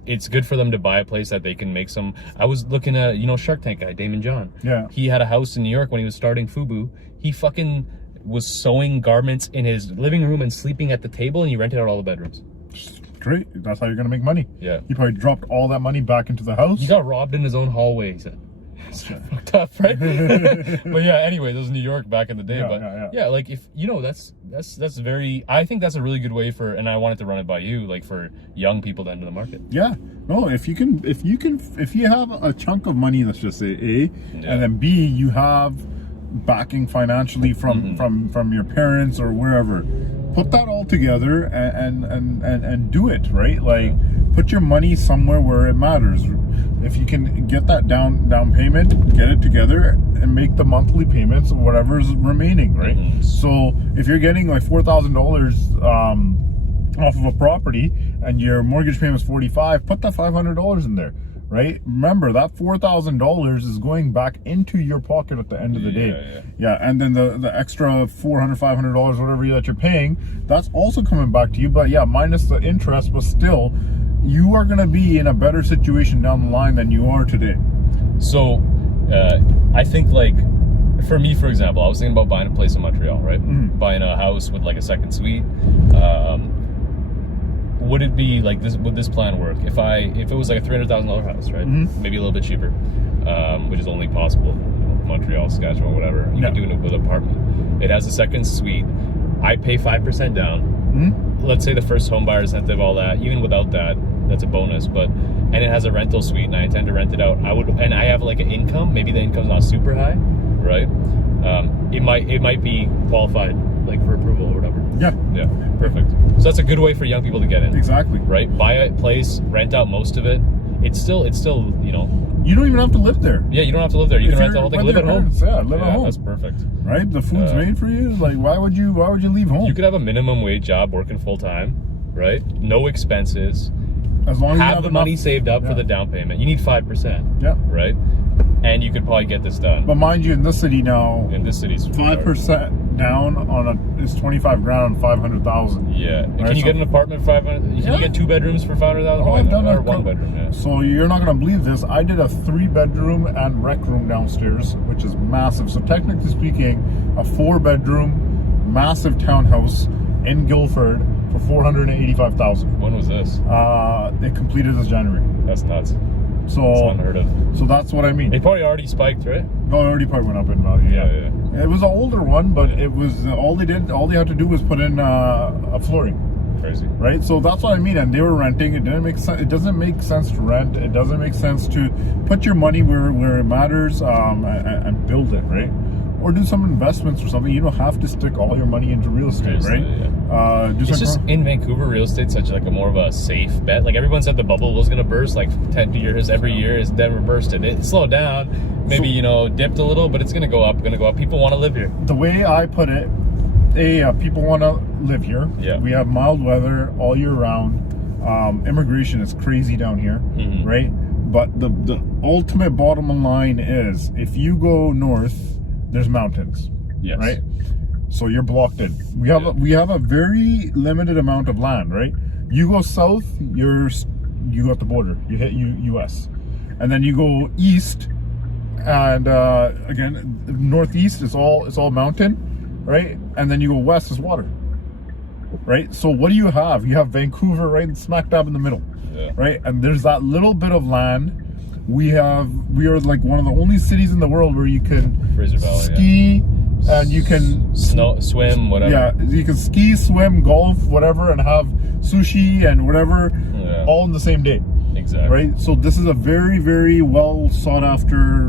it's good for them to buy a place that they can make some. I was looking at, you know, Shark Tank guy, Damon John. Yeah. He had a house in New York when he was starting FUBU. He fucking was sewing garments in his living room and sleeping at the table, and he rented out all the bedrooms. Great. That's how you're going to make money. Yeah. He probably dropped all that money back into the house. He got robbed in his own hallway, he said. It's fucked up, right? But yeah, anyway, this was New York back in the day. Yeah, like if you know, that's very. I think that's a really good way for, and I wanted to run it by you, like for young people to enter the market. Yeah, no, if you have a chunk of money, let's just say A, and then B, you have backing financially from your parents or wherever. Put that all together and do it, right? Like put your money somewhere where it matters. If you can get that down payment, get it together and make the monthly payments of whatever's remaining, right? So if you're getting like $4,000 off of a property and your mortgage payment is $45, put that $500 in there. Right? Remember that $4,000 is going back into your pocket at the end of the day. And then the extra $400, $500, whatever that you're paying, that's also coming back to you. But minus the interest, but still, you are going to be in a better situation down the line than you are today. So, I think like for me, for example, I was thinking about buying a place in Montreal, right? Buying a house with like a second suite. Would it be like this? Would this plan work if it was like a $300,000 house, right? Maybe a little bit cheaper, which is only possible, Montreal, Saskatchewan, whatever. You can do it with an apartment. It has a second suite. I pay 5% down. Let's say the first home buyer incentive, all that. Even without that, that's a bonus. And it has a rental suite, and I intend to rent it out. And I have like an income. Maybe the income's not super high, right? It might be qualified like for approval or whatever. Yeah, perfect. So that's a good way for young people to get in. Exactly. Right? Buy a place, rent out most of it. It's still, you know. You don't even have to live there. Yeah, you don't have to live there. You can rent the whole thing, live at home. Live at home. That's perfect. Right? The food's made for you. Like, why would you leave home? You could have a minimum wage job working full time, right? No expenses. As long as have the money saved up for the down payment. You need 5%. Yeah. Right? and you could probably get this done. But mind you, in this city now, in this city's 5% down on is 25 grand on 500,000. Yeah. And Right, can you so- get an apartment for 500? Can you get 2 bedrooms for 500,000? Oh, I've done or that. 1 bedroom. Yeah. So you're not gonna believe this. I did a 3-bedroom and rec room downstairs, which is massive. So technically speaking, a 4-bedroom, massive townhouse in Guildford for 485,000. When was this? It completed this January. That's nuts. So That's unheard of. So that's what I mean. They probably already spiked, right? Oh, it already probably went up in value. Yeah. It was an older one, but it was all they had to do was put in a flooring. Crazy. Right, so that's what I mean, and they were renting. It didn't make sense. It doesn't make sense to rent. It doesn't make sense to put your money where it matters, and build it, right? Or do some investments or something. You don't have to stick all your money into real estate, right? Yeah. It's just in Vancouver, real estate's such like a more of a safe bet. Like everyone said, the bubble was gonna burst like 10 years every year. It's never bursted. It slowed down, maybe dipped a little, but it's gonna go up. People want to live here. The way I put it, people want to live here. Yeah. We have mild weather all year round. Immigration is crazy down here, right? But the ultimate bottom line is, if you go north, there's mountains, Yes. right? So you're blocked in. We have a very limited amount of land, right? You go south, you got the border. You hit U.S. And then you go east, and again, northeast is all mountain, right? And then you go west is water, right? So what do you have? You have Vancouver right smack dab in the middle, right? And there's that little bit of land. We are like one of the only cities in the world where you can Fraser Valley, ski and you can swim, whatever. Yeah, you can ski, swim, golf, whatever, and have sushi and whatever, all in the same day. Exactly. Right. So this is a very, very well sought after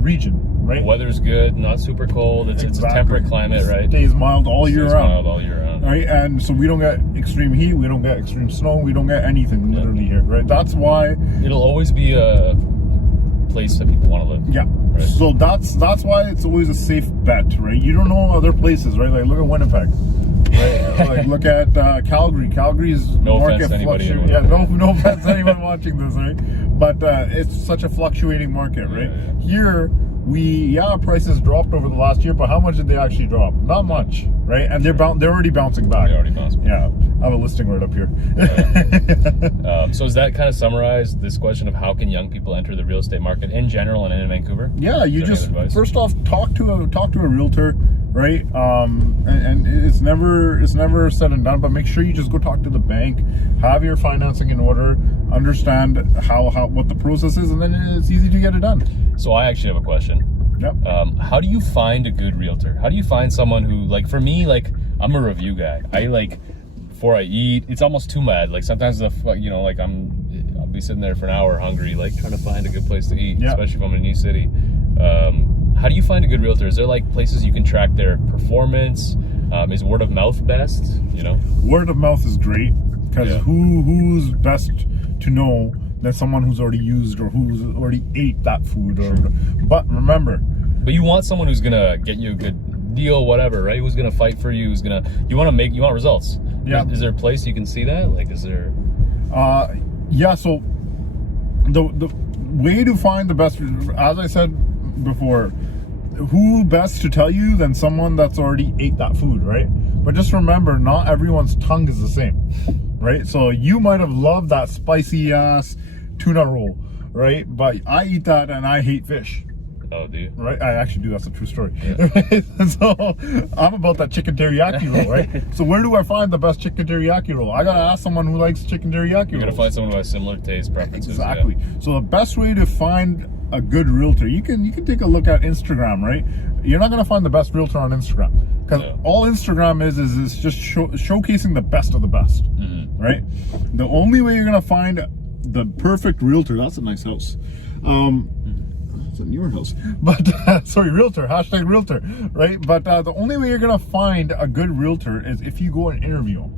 region. Right. Weather's good, not super cold. It's a temperate climate, right? It stays mild all year round. Mild all year round. Right, and so we don't get extreme heat, we don't get extreme snow, we don't get anything literally here. Right. That's why it'll always be a place that people want to live. Yeah. Right. So that's why it's always a safe bet, right? You don't know other places, right? Like look at Winnipeg. Right? Like look at Calgary. Calgary's no market fluctuating. Yeah, no offense to anyone watching this, right? But it's such a fluctuating market, right? Here prices dropped over the last year, but how much did they actually drop? Not much, right? And they're already bouncing back. They already bounced back. Yeah, I have a listing right up here. So does that kind of summarize this question of how can young people enter the real estate market in general and in Vancouver? Yeah, you just first off talk to a realtor, right? And it's never said and done, but make sure you just go talk to the bank, have your financing in order, understand what the process is, and then it's easy to get it done. So I actually have a question. Yep. How do you find a good realtor? How do you find someone who, like, for me, like, I'm a review guy. Before I eat, it's almost too mad. Like sometimes I'll be sitting there for an hour hungry, like trying to find a good place to eat, especially if I'm in a new city. How do you find a good realtor? Is there like places you can track their performance? Is word of mouth best? Word of mouth is great because who's best to know than someone who's already used or who's already ate that food? But remember, you want someone who's gonna get you a good deal, whatever, right? Who's gonna fight for you? You want results. Yeah. Is there a place you can see that? Like, is there? So the way to find the best, as I said before, who best to tell you than someone that's already ate that food, right? But just remember, not everyone's tongue is the same, right? So you might have loved that spicy ass tuna roll, right? But I eat that and I hate fish. Oh, do you? Right? I actually do. That's a true story. Yeah. So I'm about that chicken teriyaki roll, right? So where do I find the best chicken teriyaki roll? I gotta ask someone who likes chicken teriyaki rolls. You gotta find someone who has similar taste preferences. Exactly. Yeah. So the best way to find a good realtor, you can take a look at Instagram, right? You're not gonna find the best realtor on Instagram because all Instagram is just showcasing the best of the best, right? The only way you're gonna find the perfect realtor, that's a nice house. It's a newer house, but sorry, realtor, hashtag realtor, right? But the only way you're gonna find a good realtor is if you go and interview them.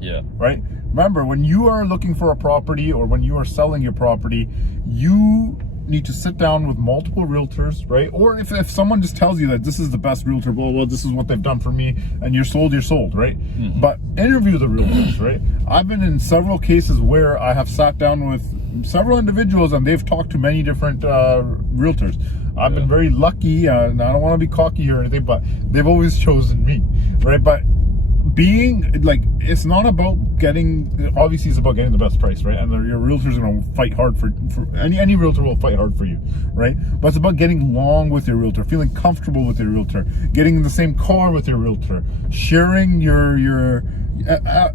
Yeah. Right. Remember, when you are looking for a property or when you are selling your property, you need to sit down with multiple realtors, right? Or if someone just tells you that this is the best realtor, blah, blah, blah, this is what they've done for me, and you're sold, right? Mm-hmm. But interview the realtors, right? I've been in several cases where I have sat down with several individuals and they've talked to many different realtors. I've been very lucky, and I don't want to be cocky or anything, but they've always chosen me, right? But being like, it's not about getting, obviously it's about getting the best price, right? And your realtors are going to fight hard for any realtor will fight hard for you, right? But it's about getting along with your realtor, feeling comfortable with your realtor, getting in the same car with your realtor, sharing your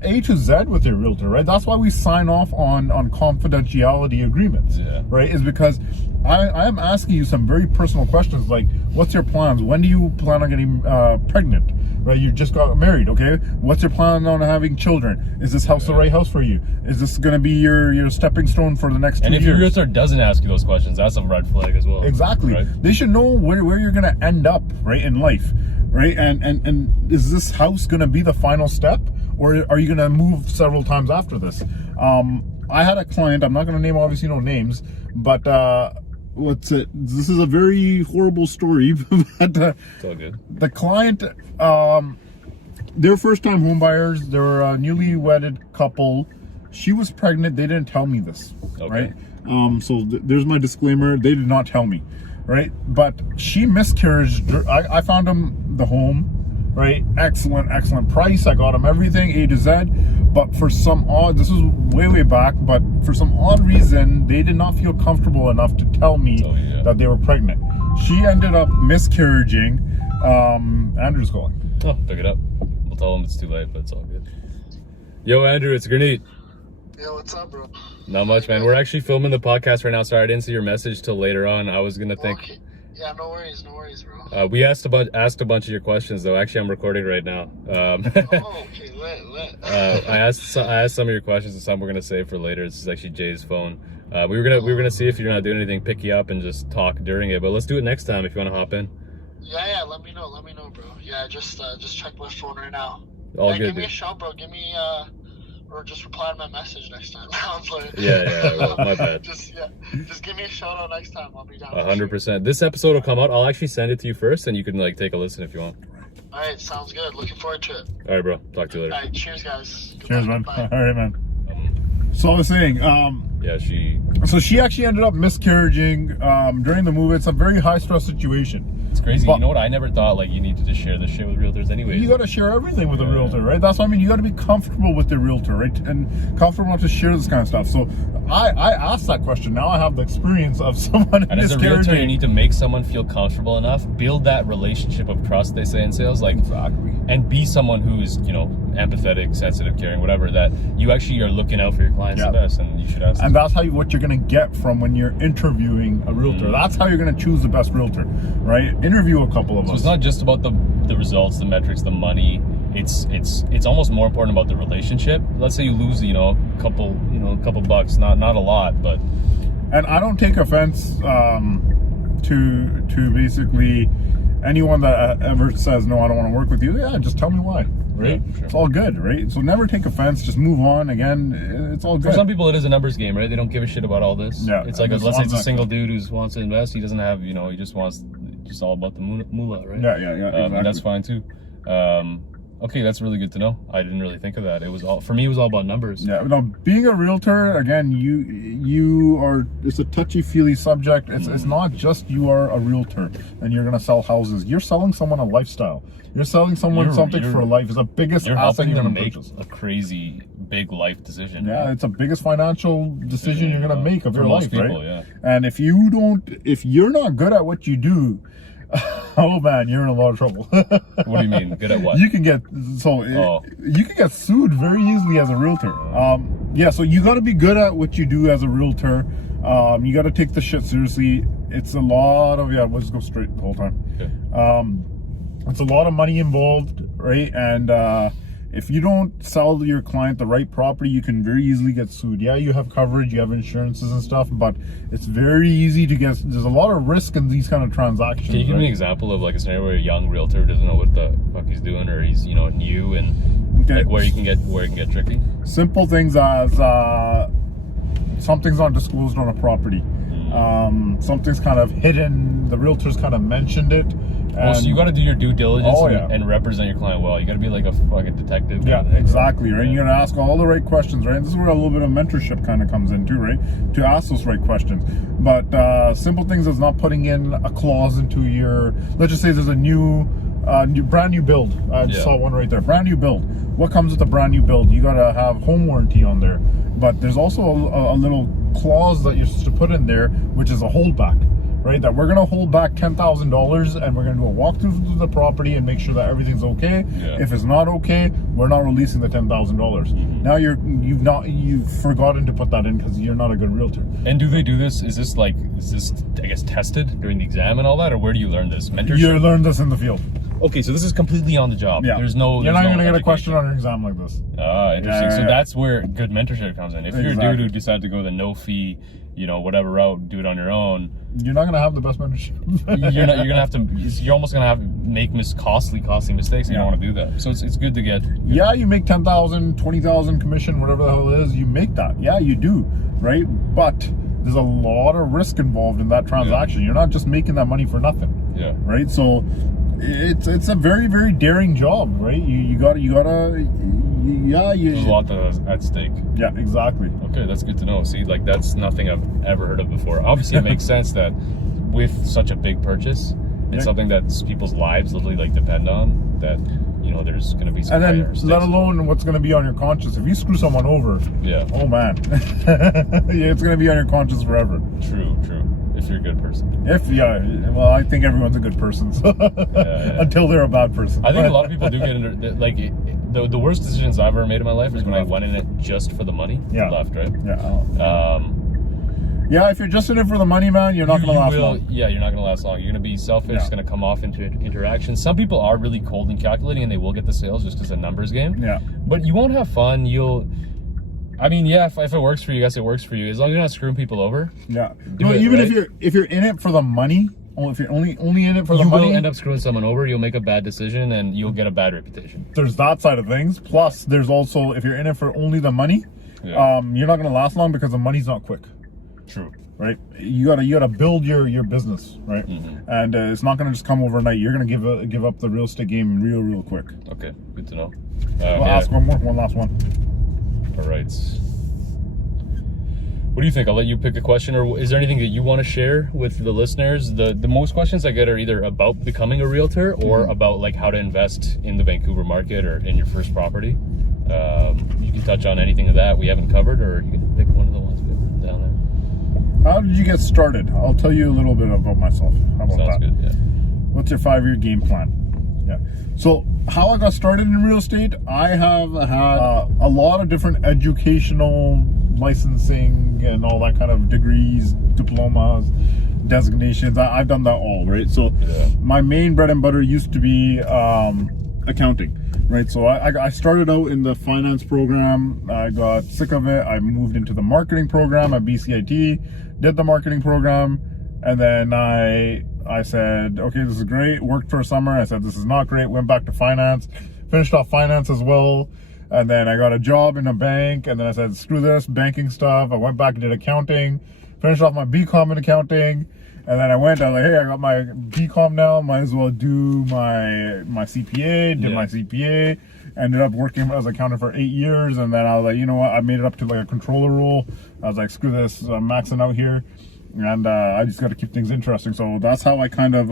A to Z with your realtor, right? That's why we sign off on confidentiality agreements, right? Is because I am asking you some very personal questions, like, what's your plans? When do you plan on getting pregnant? Right, you just got married, okay? What's your plan on having children? Is this house the right house for you? Is this going to be your stepping stone for the next 2 years? And if your realtor doesn't ask you those questions, that's a red flag as well. Exactly. Right? They should know where you're going to end up, right, in life, right? And is this house going to be the final step, or are you going to move several times after this? I had a client, I'm not going to name, obviously no names, but this is a very horrible story, but it's all good. The client, they're first-time home buyers. They were a newly wedded couple. She was pregnant. They didn't tell me this, right? So there's my disclaimer. They did not tell me, right? But she miscarried. I found them the home, right? Excellent price. I got them everything, A to Z. But for some odd, this was way back, but for some odd reason, they did not feel comfortable enough to tell me that they were pregnant. She ended up miscarrying. Andrew's calling. Oh, pick it up. We'll tell him it's too late, but it's all good. Yo, Andrew, it's Granit. Yo, what's up, bro? Not much, man. We're actually filming the podcast right now. Sorry, I didn't see your message till later on. I was gonna think. Okay. Yeah, no worries, bro. We asked a bunch of your questions, though. Actually, I'm recording right now. Oh, okay, lit. I asked some of your questions, and some we're gonna save for later. This is actually Jay's phone. We were gonna see if you're not doing anything, pick you up and just talk during it. But let's do it next time if you want to hop in. Yeah. Let me know, bro. Yeah, just check my phone right now. All good. Give me a shout, bro. Give me or just reply to my message next time. Yeah. My bad. Just give me a shout out next time. I'll be down. 100%. This episode will come out. I'll actually send it to you first, and you can like take a listen if you want. All right, sounds good. Looking forward to it. All right, bro. Talk to you later. All right, cheers, guys. Cheers, man. Bye. All right, man. So I was saying, So she actually ended up miscarrying during the move. It's a very high stress situation. It's crazy. But, you know what? I never thought like you need to just share this shit with realtors anyway. You got to share everything with a realtor, right? That's what I mean. You got to be comfortable with the realtor, right? And comfortable enough to share this kind of stuff. So I asked that question. Now I have the experience of someone. And as a realtor, you need to make someone feel comfortable enough, build that relationship of trust. They say in sales, like exactly, and be someone who is empathetic, sensitive, caring, whatever. That you actually are looking out for your clients the best, and you should ask. And that's what you're going to get from when you're interviewing a realtor. That's how you're going to choose the best realtor, right? Interview a couple of us. It's not just about the results, the metrics, the money. It's almost more important about the relationship. Let's say you lose, a couple bucks, not a lot, but. And I don't take offense to basically anyone that ever says no, I don't want to work with you. Yeah, just tell me why. Right? Yeah, sure. It's all good, right? So never take offense. Just move on. Again, it's all good. For some people, it is a numbers game, right? They don't give a shit about all this. Yeah. It's like let's say it's a single dude who wants to invest. He doesn't have, he just wants just all about the moolah, right? Yeah. Exactly. And that's fine too. Okay, that's really good to know. I didn't really think of that. It was all about numbers. Yeah. No, being a realtor, again, you are. It's a touchy-feely subject. It's not just you are a realtor and you're gonna sell houses. You're selling someone a lifestyle. You're selling someone something for life. It's the biggest. You're helping them make a crazy big life decision. Yeah, right? It's the biggest financial decision you're gonna make of your life, people, right? Yeah. And if you're not good at what you do, oh man, you're in a lot of trouble. What do you mean? Good at what? You can get sued very easily as a realtor. So you got to be good at what you do as a realtor. You got to take the shit seriously. It's a lot of we'll just go straight the whole time. Okay. It's a lot of money involved, right? And if you don't sell your client the right property, you can very easily get sued. Yeah, you have coverage, you have insurances and stuff, but it's very easy to get. There's a lot of risk in these kind of transactions. Can you give me an example of like a scenario where a young realtor doesn't know what the fuck he's doing, or he's new and like where it can get tricky? Simple things as something's not disclosed on a property, Something's kind of hidden. The realtor's kind of mentioned it. Well, so you got to do your due diligence yeah. and represent your client well. You got to be like a fucking detective. Yeah, exactly, right? You're going to ask all the right questions, right? This is where a little bit of mentorship kind of comes in too, right? To ask those right questions. But simple things is not putting in a clause into your, let's just say there's a brand new build. I just saw one right there. Brand new build. What comes with a brand new build? You got to have home warranty on there. But there's also a little clause that you're supposed to put in there, which is a holdback, right? That we're going to hold back $10,000 and we're going to do a walkthrough of the property and make sure that everything's okay. Yeah. If it's not okay, we're not releasing the $10,000. Now you've forgotten to put that in because you're not a good realtor. And do they do this? Is this I guess tested during the exam and all that, or where do you learn this? Mentorship? You learn this in the field. Okay, so this is completely on the job. Yeah. You're not going to get a question on an exam like this. Ah, interesting. Yeah, so that's where good mentorship comes in. If you're a Exactly. dude who decided to go the no fee, whatever route, do it on your own, you're not going to have the best mentorship. you're almost gonna have to make costly mistakes, and you don't want to do that. So it's good to get. Yeah, you make 10,000, 20,000 commission, whatever the hell it is, you make that. Yeah, you do, right? But there's a lot of risk involved in that transaction. You're not just making that money for nothing. Yeah. Right? So it's a very, very daring job, right? There's a lot at stake. Yeah, exactly. Okay, that's good to know. See, that's nothing I've ever heard of before. Obviously, it makes sense that with such a big purchase, it's something that people's lives literally depend on, that there's going to be some. And then let alone what's going to be on your conscience. If you screw someone over, oh man, it's going to be on your conscience forever. True. If you're a good person. Well, I think everyone's a good person, so until they're a bad person. I think a lot of people do get into the worst decisions I've ever made in my life is when I went in it just for the money. Yeah. Left, right? Yeah. If you're just in it for the money, man, you're not going to last long. Yeah, you're not going to last long. You're going to be selfish. It's going to come off into interaction. Some people are really cold and calculating, and they will get the sales just as a numbers game. Yeah. But you won't have fun. If it works for you, I guess it works for you. As long as you're not screwing people over. Yeah. If you're in it for the money, if you're only in it for the money, you will end up screwing someone over. You'll make a bad decision, and you'll get a bad reputation. There's that side of things. Plus, there's also, if you're in it for only the money, you're not going to last long because the money's not quick. True. Right? You gotta build your business, right? Mm-hmm. And it's not gonna just come overnight. You're gonna give up the real estate game real quick. Okay, good to know. I'll ask one last one. All right. What do you think? I'll let you pick a question, or is there anything that you want to share with the listeners? The most questions I get are either about becoming a realtor or about how to invest in the Vancouver market or in your first property. You can touch on anything of that we haven't covered, or you can pick one of the ones down there. How did you get started? I'll tell you a little bit about myself. How about Sounds that? Good, yeah. What's your 5-year game plan? Yeah. So how I got started in real estate, I have had a lot of different educational licensing and all that kind of degrees, diplomas, designations. I've done that all, right? So my main bread and butter used to be accounting. Right, so I started out in the finance program. I got sick of it. I moved into the marketing program at BCIT, did the marketing program, and then I said, okay, this is great. Worked for a summer. I said, this is not great. Went back to finance, finished off finance as well, and then I got a job in a bank, and then I said, screw this banking stuff. I went back and did accounting, finished off my BCom in accounting. And then I was like, hey, I got my BCom now, might as well do my CPA, did my CPA, ended up working as an accountant for 8 years, and then I was like, you know what, I made it up to a controller role. I was like, screw this, I'm maxing out here, and I just got to keep things interesting. So that's how I kind of,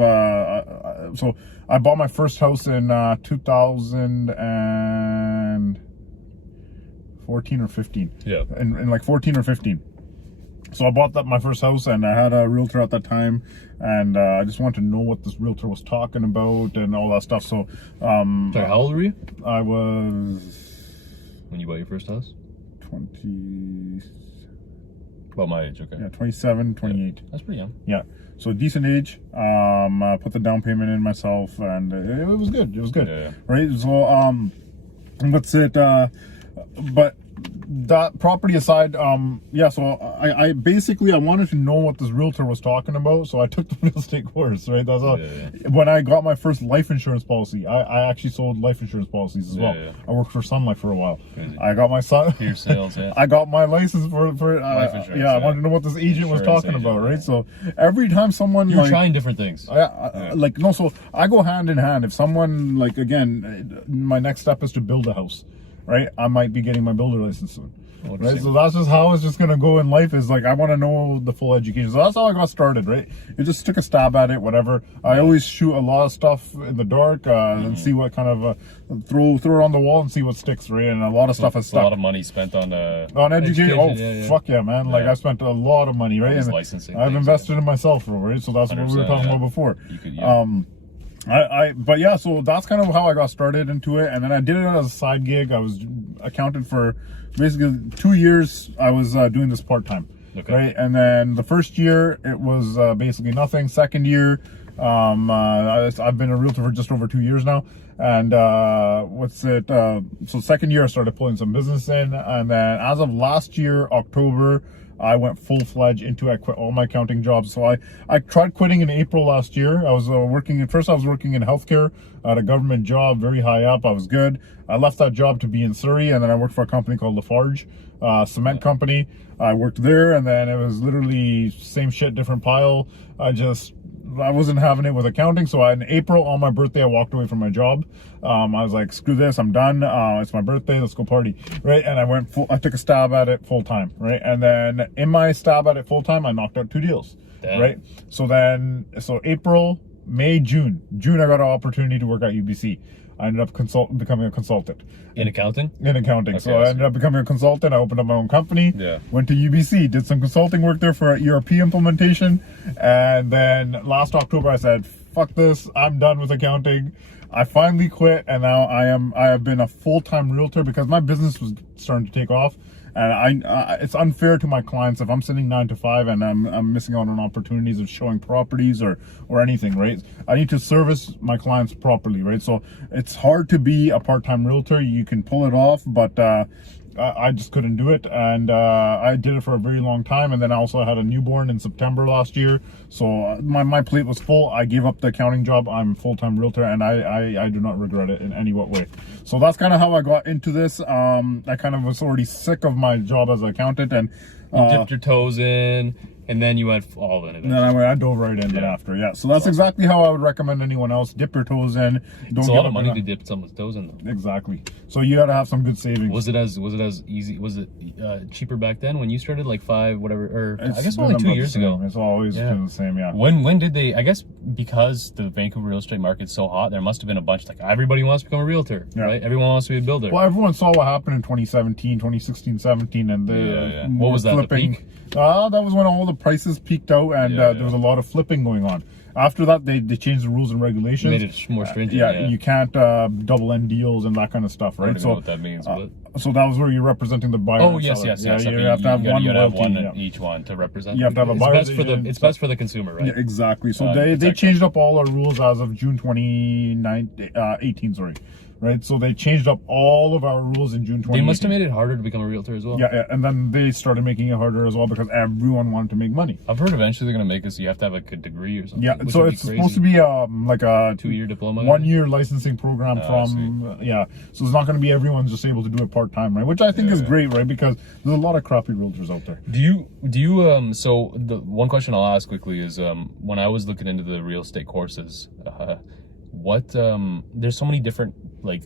so I bought my first house in 2014 or 15. Yeah. In 14 or 15. So I bought my first house, and I had a realtor at that time, and I just wanted to know what this realtor was talking about and all that stuff. So, sorry, how old were you? I was... When you bought your first house? 20... About my age, okay. Yeah, 27, 28. Yeah, that's pretty young. Yeah, so decent age. I put the down payment in myself, and it was good. It was good, right? So, what's it? But that property aside, yeah, so I basically I wanted to know what this realtor was talking about, so I took the real estate course, right? That's all. When I got my first life insurance policy, I actually sold life insurance policies as well. I worked for Sun Life for a while. Crazy. I got my son. Your sales, yeah. I got my license for life insurance. I wanted to know what this agent was talking about, right? So every time someone you're trying different things. Like no, so I go hand in hand. If someone like again, my next step is to build a house. Right, I might be getting my builder license soon. Right, so that's just how it's just gonna go in life. Is like I want to know the full education. So that's how I got started. Right, it just took a stab at it. Whatever. I always shoot a lot of stuff in the dark and see what kind of throw it on the wall and see what sticks. Right, and a lot of stuff has stuck. A lot of money spent on education. Oh fuck yeah, man! Like I spent a lot of money. Right, and licensing. I've invested in myself. Right, so that's what we were talking about before. You could, but yeah, so that's kind of how I got started into it, and then I did it as a side gig. I was accounted for basically 2 years. I was doing this part time, right? And then the first year it was basically nothing. Second year, I've been a realtor for just over 2 years now, and so second year I started pulling some business in, and then as of last year, October, I went full-fledged into it. I quit all my accounting jobs. So I tried quitting in April last year. I was working in healthcare at a government job, very high up. I was good. I left that job to be in Surrey, and then I worked for a company called Lafarge, cement company. I worked there, and then it was literally same shit, different pile. I wasn't having it with accounting. So in April, on my birthday, I walked away from my job. I was like, screw this, I'm done. It's my birthday, let's go party, right? And I took a stab at it full time, right? And then in my stab at it full time, I knocked out 2 deals, right? So April, May, June, I got an opportunity to work at UBC. I ended up becoming a consultant. In accounting? In accounting. Okay, so I ended up becoming a consultant. I opened up my own company. Went to UBC, did some consulting work there for an ERP implementation. And then last October, I said, fuck this. I'm done with accounting. I finally quit. And now I have been a full-time realtor because my business was starting to take off. And it's unfair to my clients if I'm sitting 9 to 5 and I'm missing out on opportunities of showing properties or anything, right? I need to service my clients properly, right? So it's hard to be a part-time realtor. You can pull it off, but I just couldn't do it, and I did it for a very long time. And then I also had a newborn in September last year, so my plate was full. I gave up the accounting job. I'm a full-time realtor, and I do not regret it in any way. So that's kind of how I got into this. I kind of was already sick of my job as an accountant, and you dipped your toes in. And then you went all in. And then I dove right in after. Yeah, so that's exactly how I would recommend anyone else. Dip your toes in. It's a lot of money to dip someone's toes in, though. Exactly. So you got to have some good savings. Was it as easy? Was it cheaper back then when you started, like 5 whatever? Or I guess only 2 years ago. It's always been the same. Yeah. When did they? I guess because the Vancouver real estate market's so hot, there must have been a bunch like everybody wants to become a realtor, right? Everyone wants to be a builder. Well, everyone saw what happened in 2017, 2016, 17, and what was that? Flipping. The peak? That was when all the prices peaked out, and there was a lot of flipping going on. After that, they changed the rules and regulations. Made it more stringent. You can't double end deals and that kind of stuff, right? I don't even know what that means. So that was where you're representing the buyer. Oh yes. You have to have one in each one to represent. You have to have a buyer. It's best for the consumer, right? Yeah, exactly. So they changed up all our rules as of June 2018. Sorry. Right, so they changed up all of our rules in June 2018. They must have made it harder to become a realtor as well. Yeah, and then they started making it harder as well because everyone wanted to make money. I've heard eventually they're going to make it so you have to have like a degree or something. Yeah, so it's supposed to be like a 2-year diploma, 1-year licensing program from So it's not going to be everyone's just able to do it part time, right? Which I think is great, right? Because there's a lot of crappy realtors out there. Do you so the one question I'll ask quickly is when I was looking into the real estate courses, there's so many different like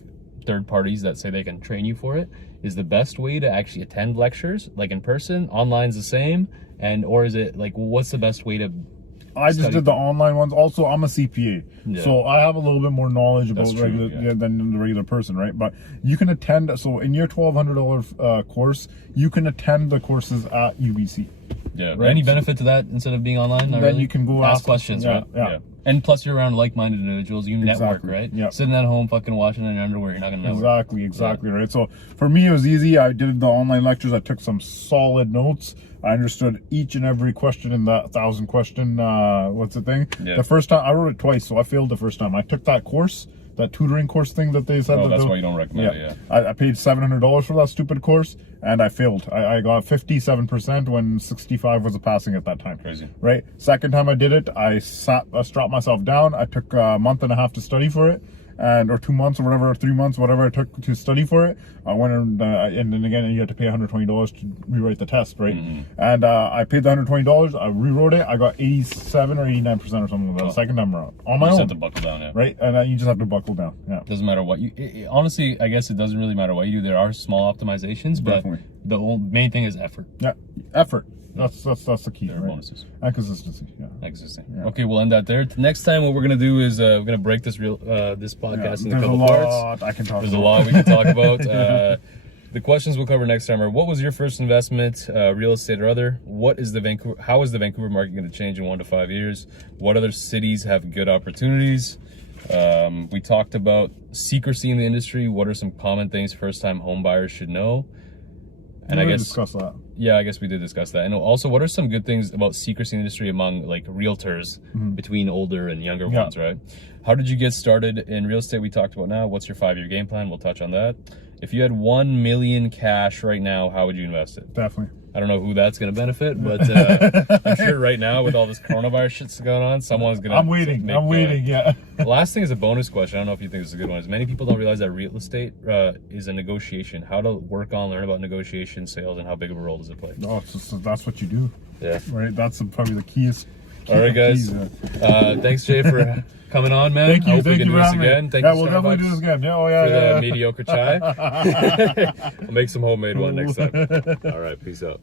third parties that say they can train you for it. Is the best way to actually attend lectures like in person? Online's the same, or is it like what's the best way to? I just did the online ones. Also, I'm a CPA, so I have a little bit more knowledge about than the regular person, right? But you can attend. So in your $1,200 course, you can attend the courses at UBC. Yeah. Right? Any benefit to that instead of being online? Then you can go ask questions, right? Yeah. And plus, you're around like-minded individuals. You network, right? Yeah. Sitting at home, fucking watching in your underwear, you're not gonna network. Exactly, right? So for me, it was easy. I did the online lectures. I took some solid notes. I understood each and every question in that 1,000 question. What's the thing? Yeah. The first time I wrote it twice, so I failed the first time. I took that course that tutoring course thing that they said. Oh, that's why you don't recommend it. Yeah. I paid $700 for that stupid course, and I failed. I got 57% when 65 was a passing at that time. Crazy. Right. Second time I did it, I strapped myself down. I took a month and a half to study for it. Or 2 months or whatever, or 3 months, whatever it took to study for it. I went and then again, you had to pay $120 to rewrite the test, right? And I paid the $120. I rewrote it. I got 87 or 89% or something like that. Second time around on my own. You just have to buckle down, yeah. Right, and you just have to buckle down. Yeah. Doesn't matter what you. Honestly, I guess it doesn't really matter what you do. There are small optimizations, but the main thing is effort. Yeah, effort. That's the key. There are bonuses. And consistency. Yeah. Consistency. Yeah. Okay, we'll end that there. Next time, what we're gonna do is we're gonna break this podcast into a couple parts. I can talk. There's a lot we can talk about. The questions we'll cover next time are: what was your first investment, real estate or other? How is the Vancouver market going to change in 1 to 5 years? What other cities have good opportunities? We talked about secrecy in the industry. What are some common things first-time home buyers should know? And I guess discuss that. Yeah, I guess we did discuss that. And also, what are some good things about secrecy in the industry among like realtors between older and younger ones, right? How did you get started in real estate? We talked about now. What's your 5-year game plan? We'll touch on that. If you had $1 million cash right now, how would you invest it? Definitely. I don't know who that's going to benefit, but I'm sure right now with all this coronavirus shit's going on, someone's going to. I'm waiting. Yeah. The last thing is a bonus question. I don't know if you think this is a good one. Is many people don't realize that real estate is a negotiation. How to work on, learn about negotiation, sales, and how big of a role does it play? Oh, so that's what you do. Yeah. Right. That's probably the key. All right, guys. Thanks, Jay, for coming on, man. Thank you. I hope we can you do this for having again. me. Thank you, we'll Starbucks, definitely do this again. for the mediocre chai. I'll make some homemade one next time. All right, peace out.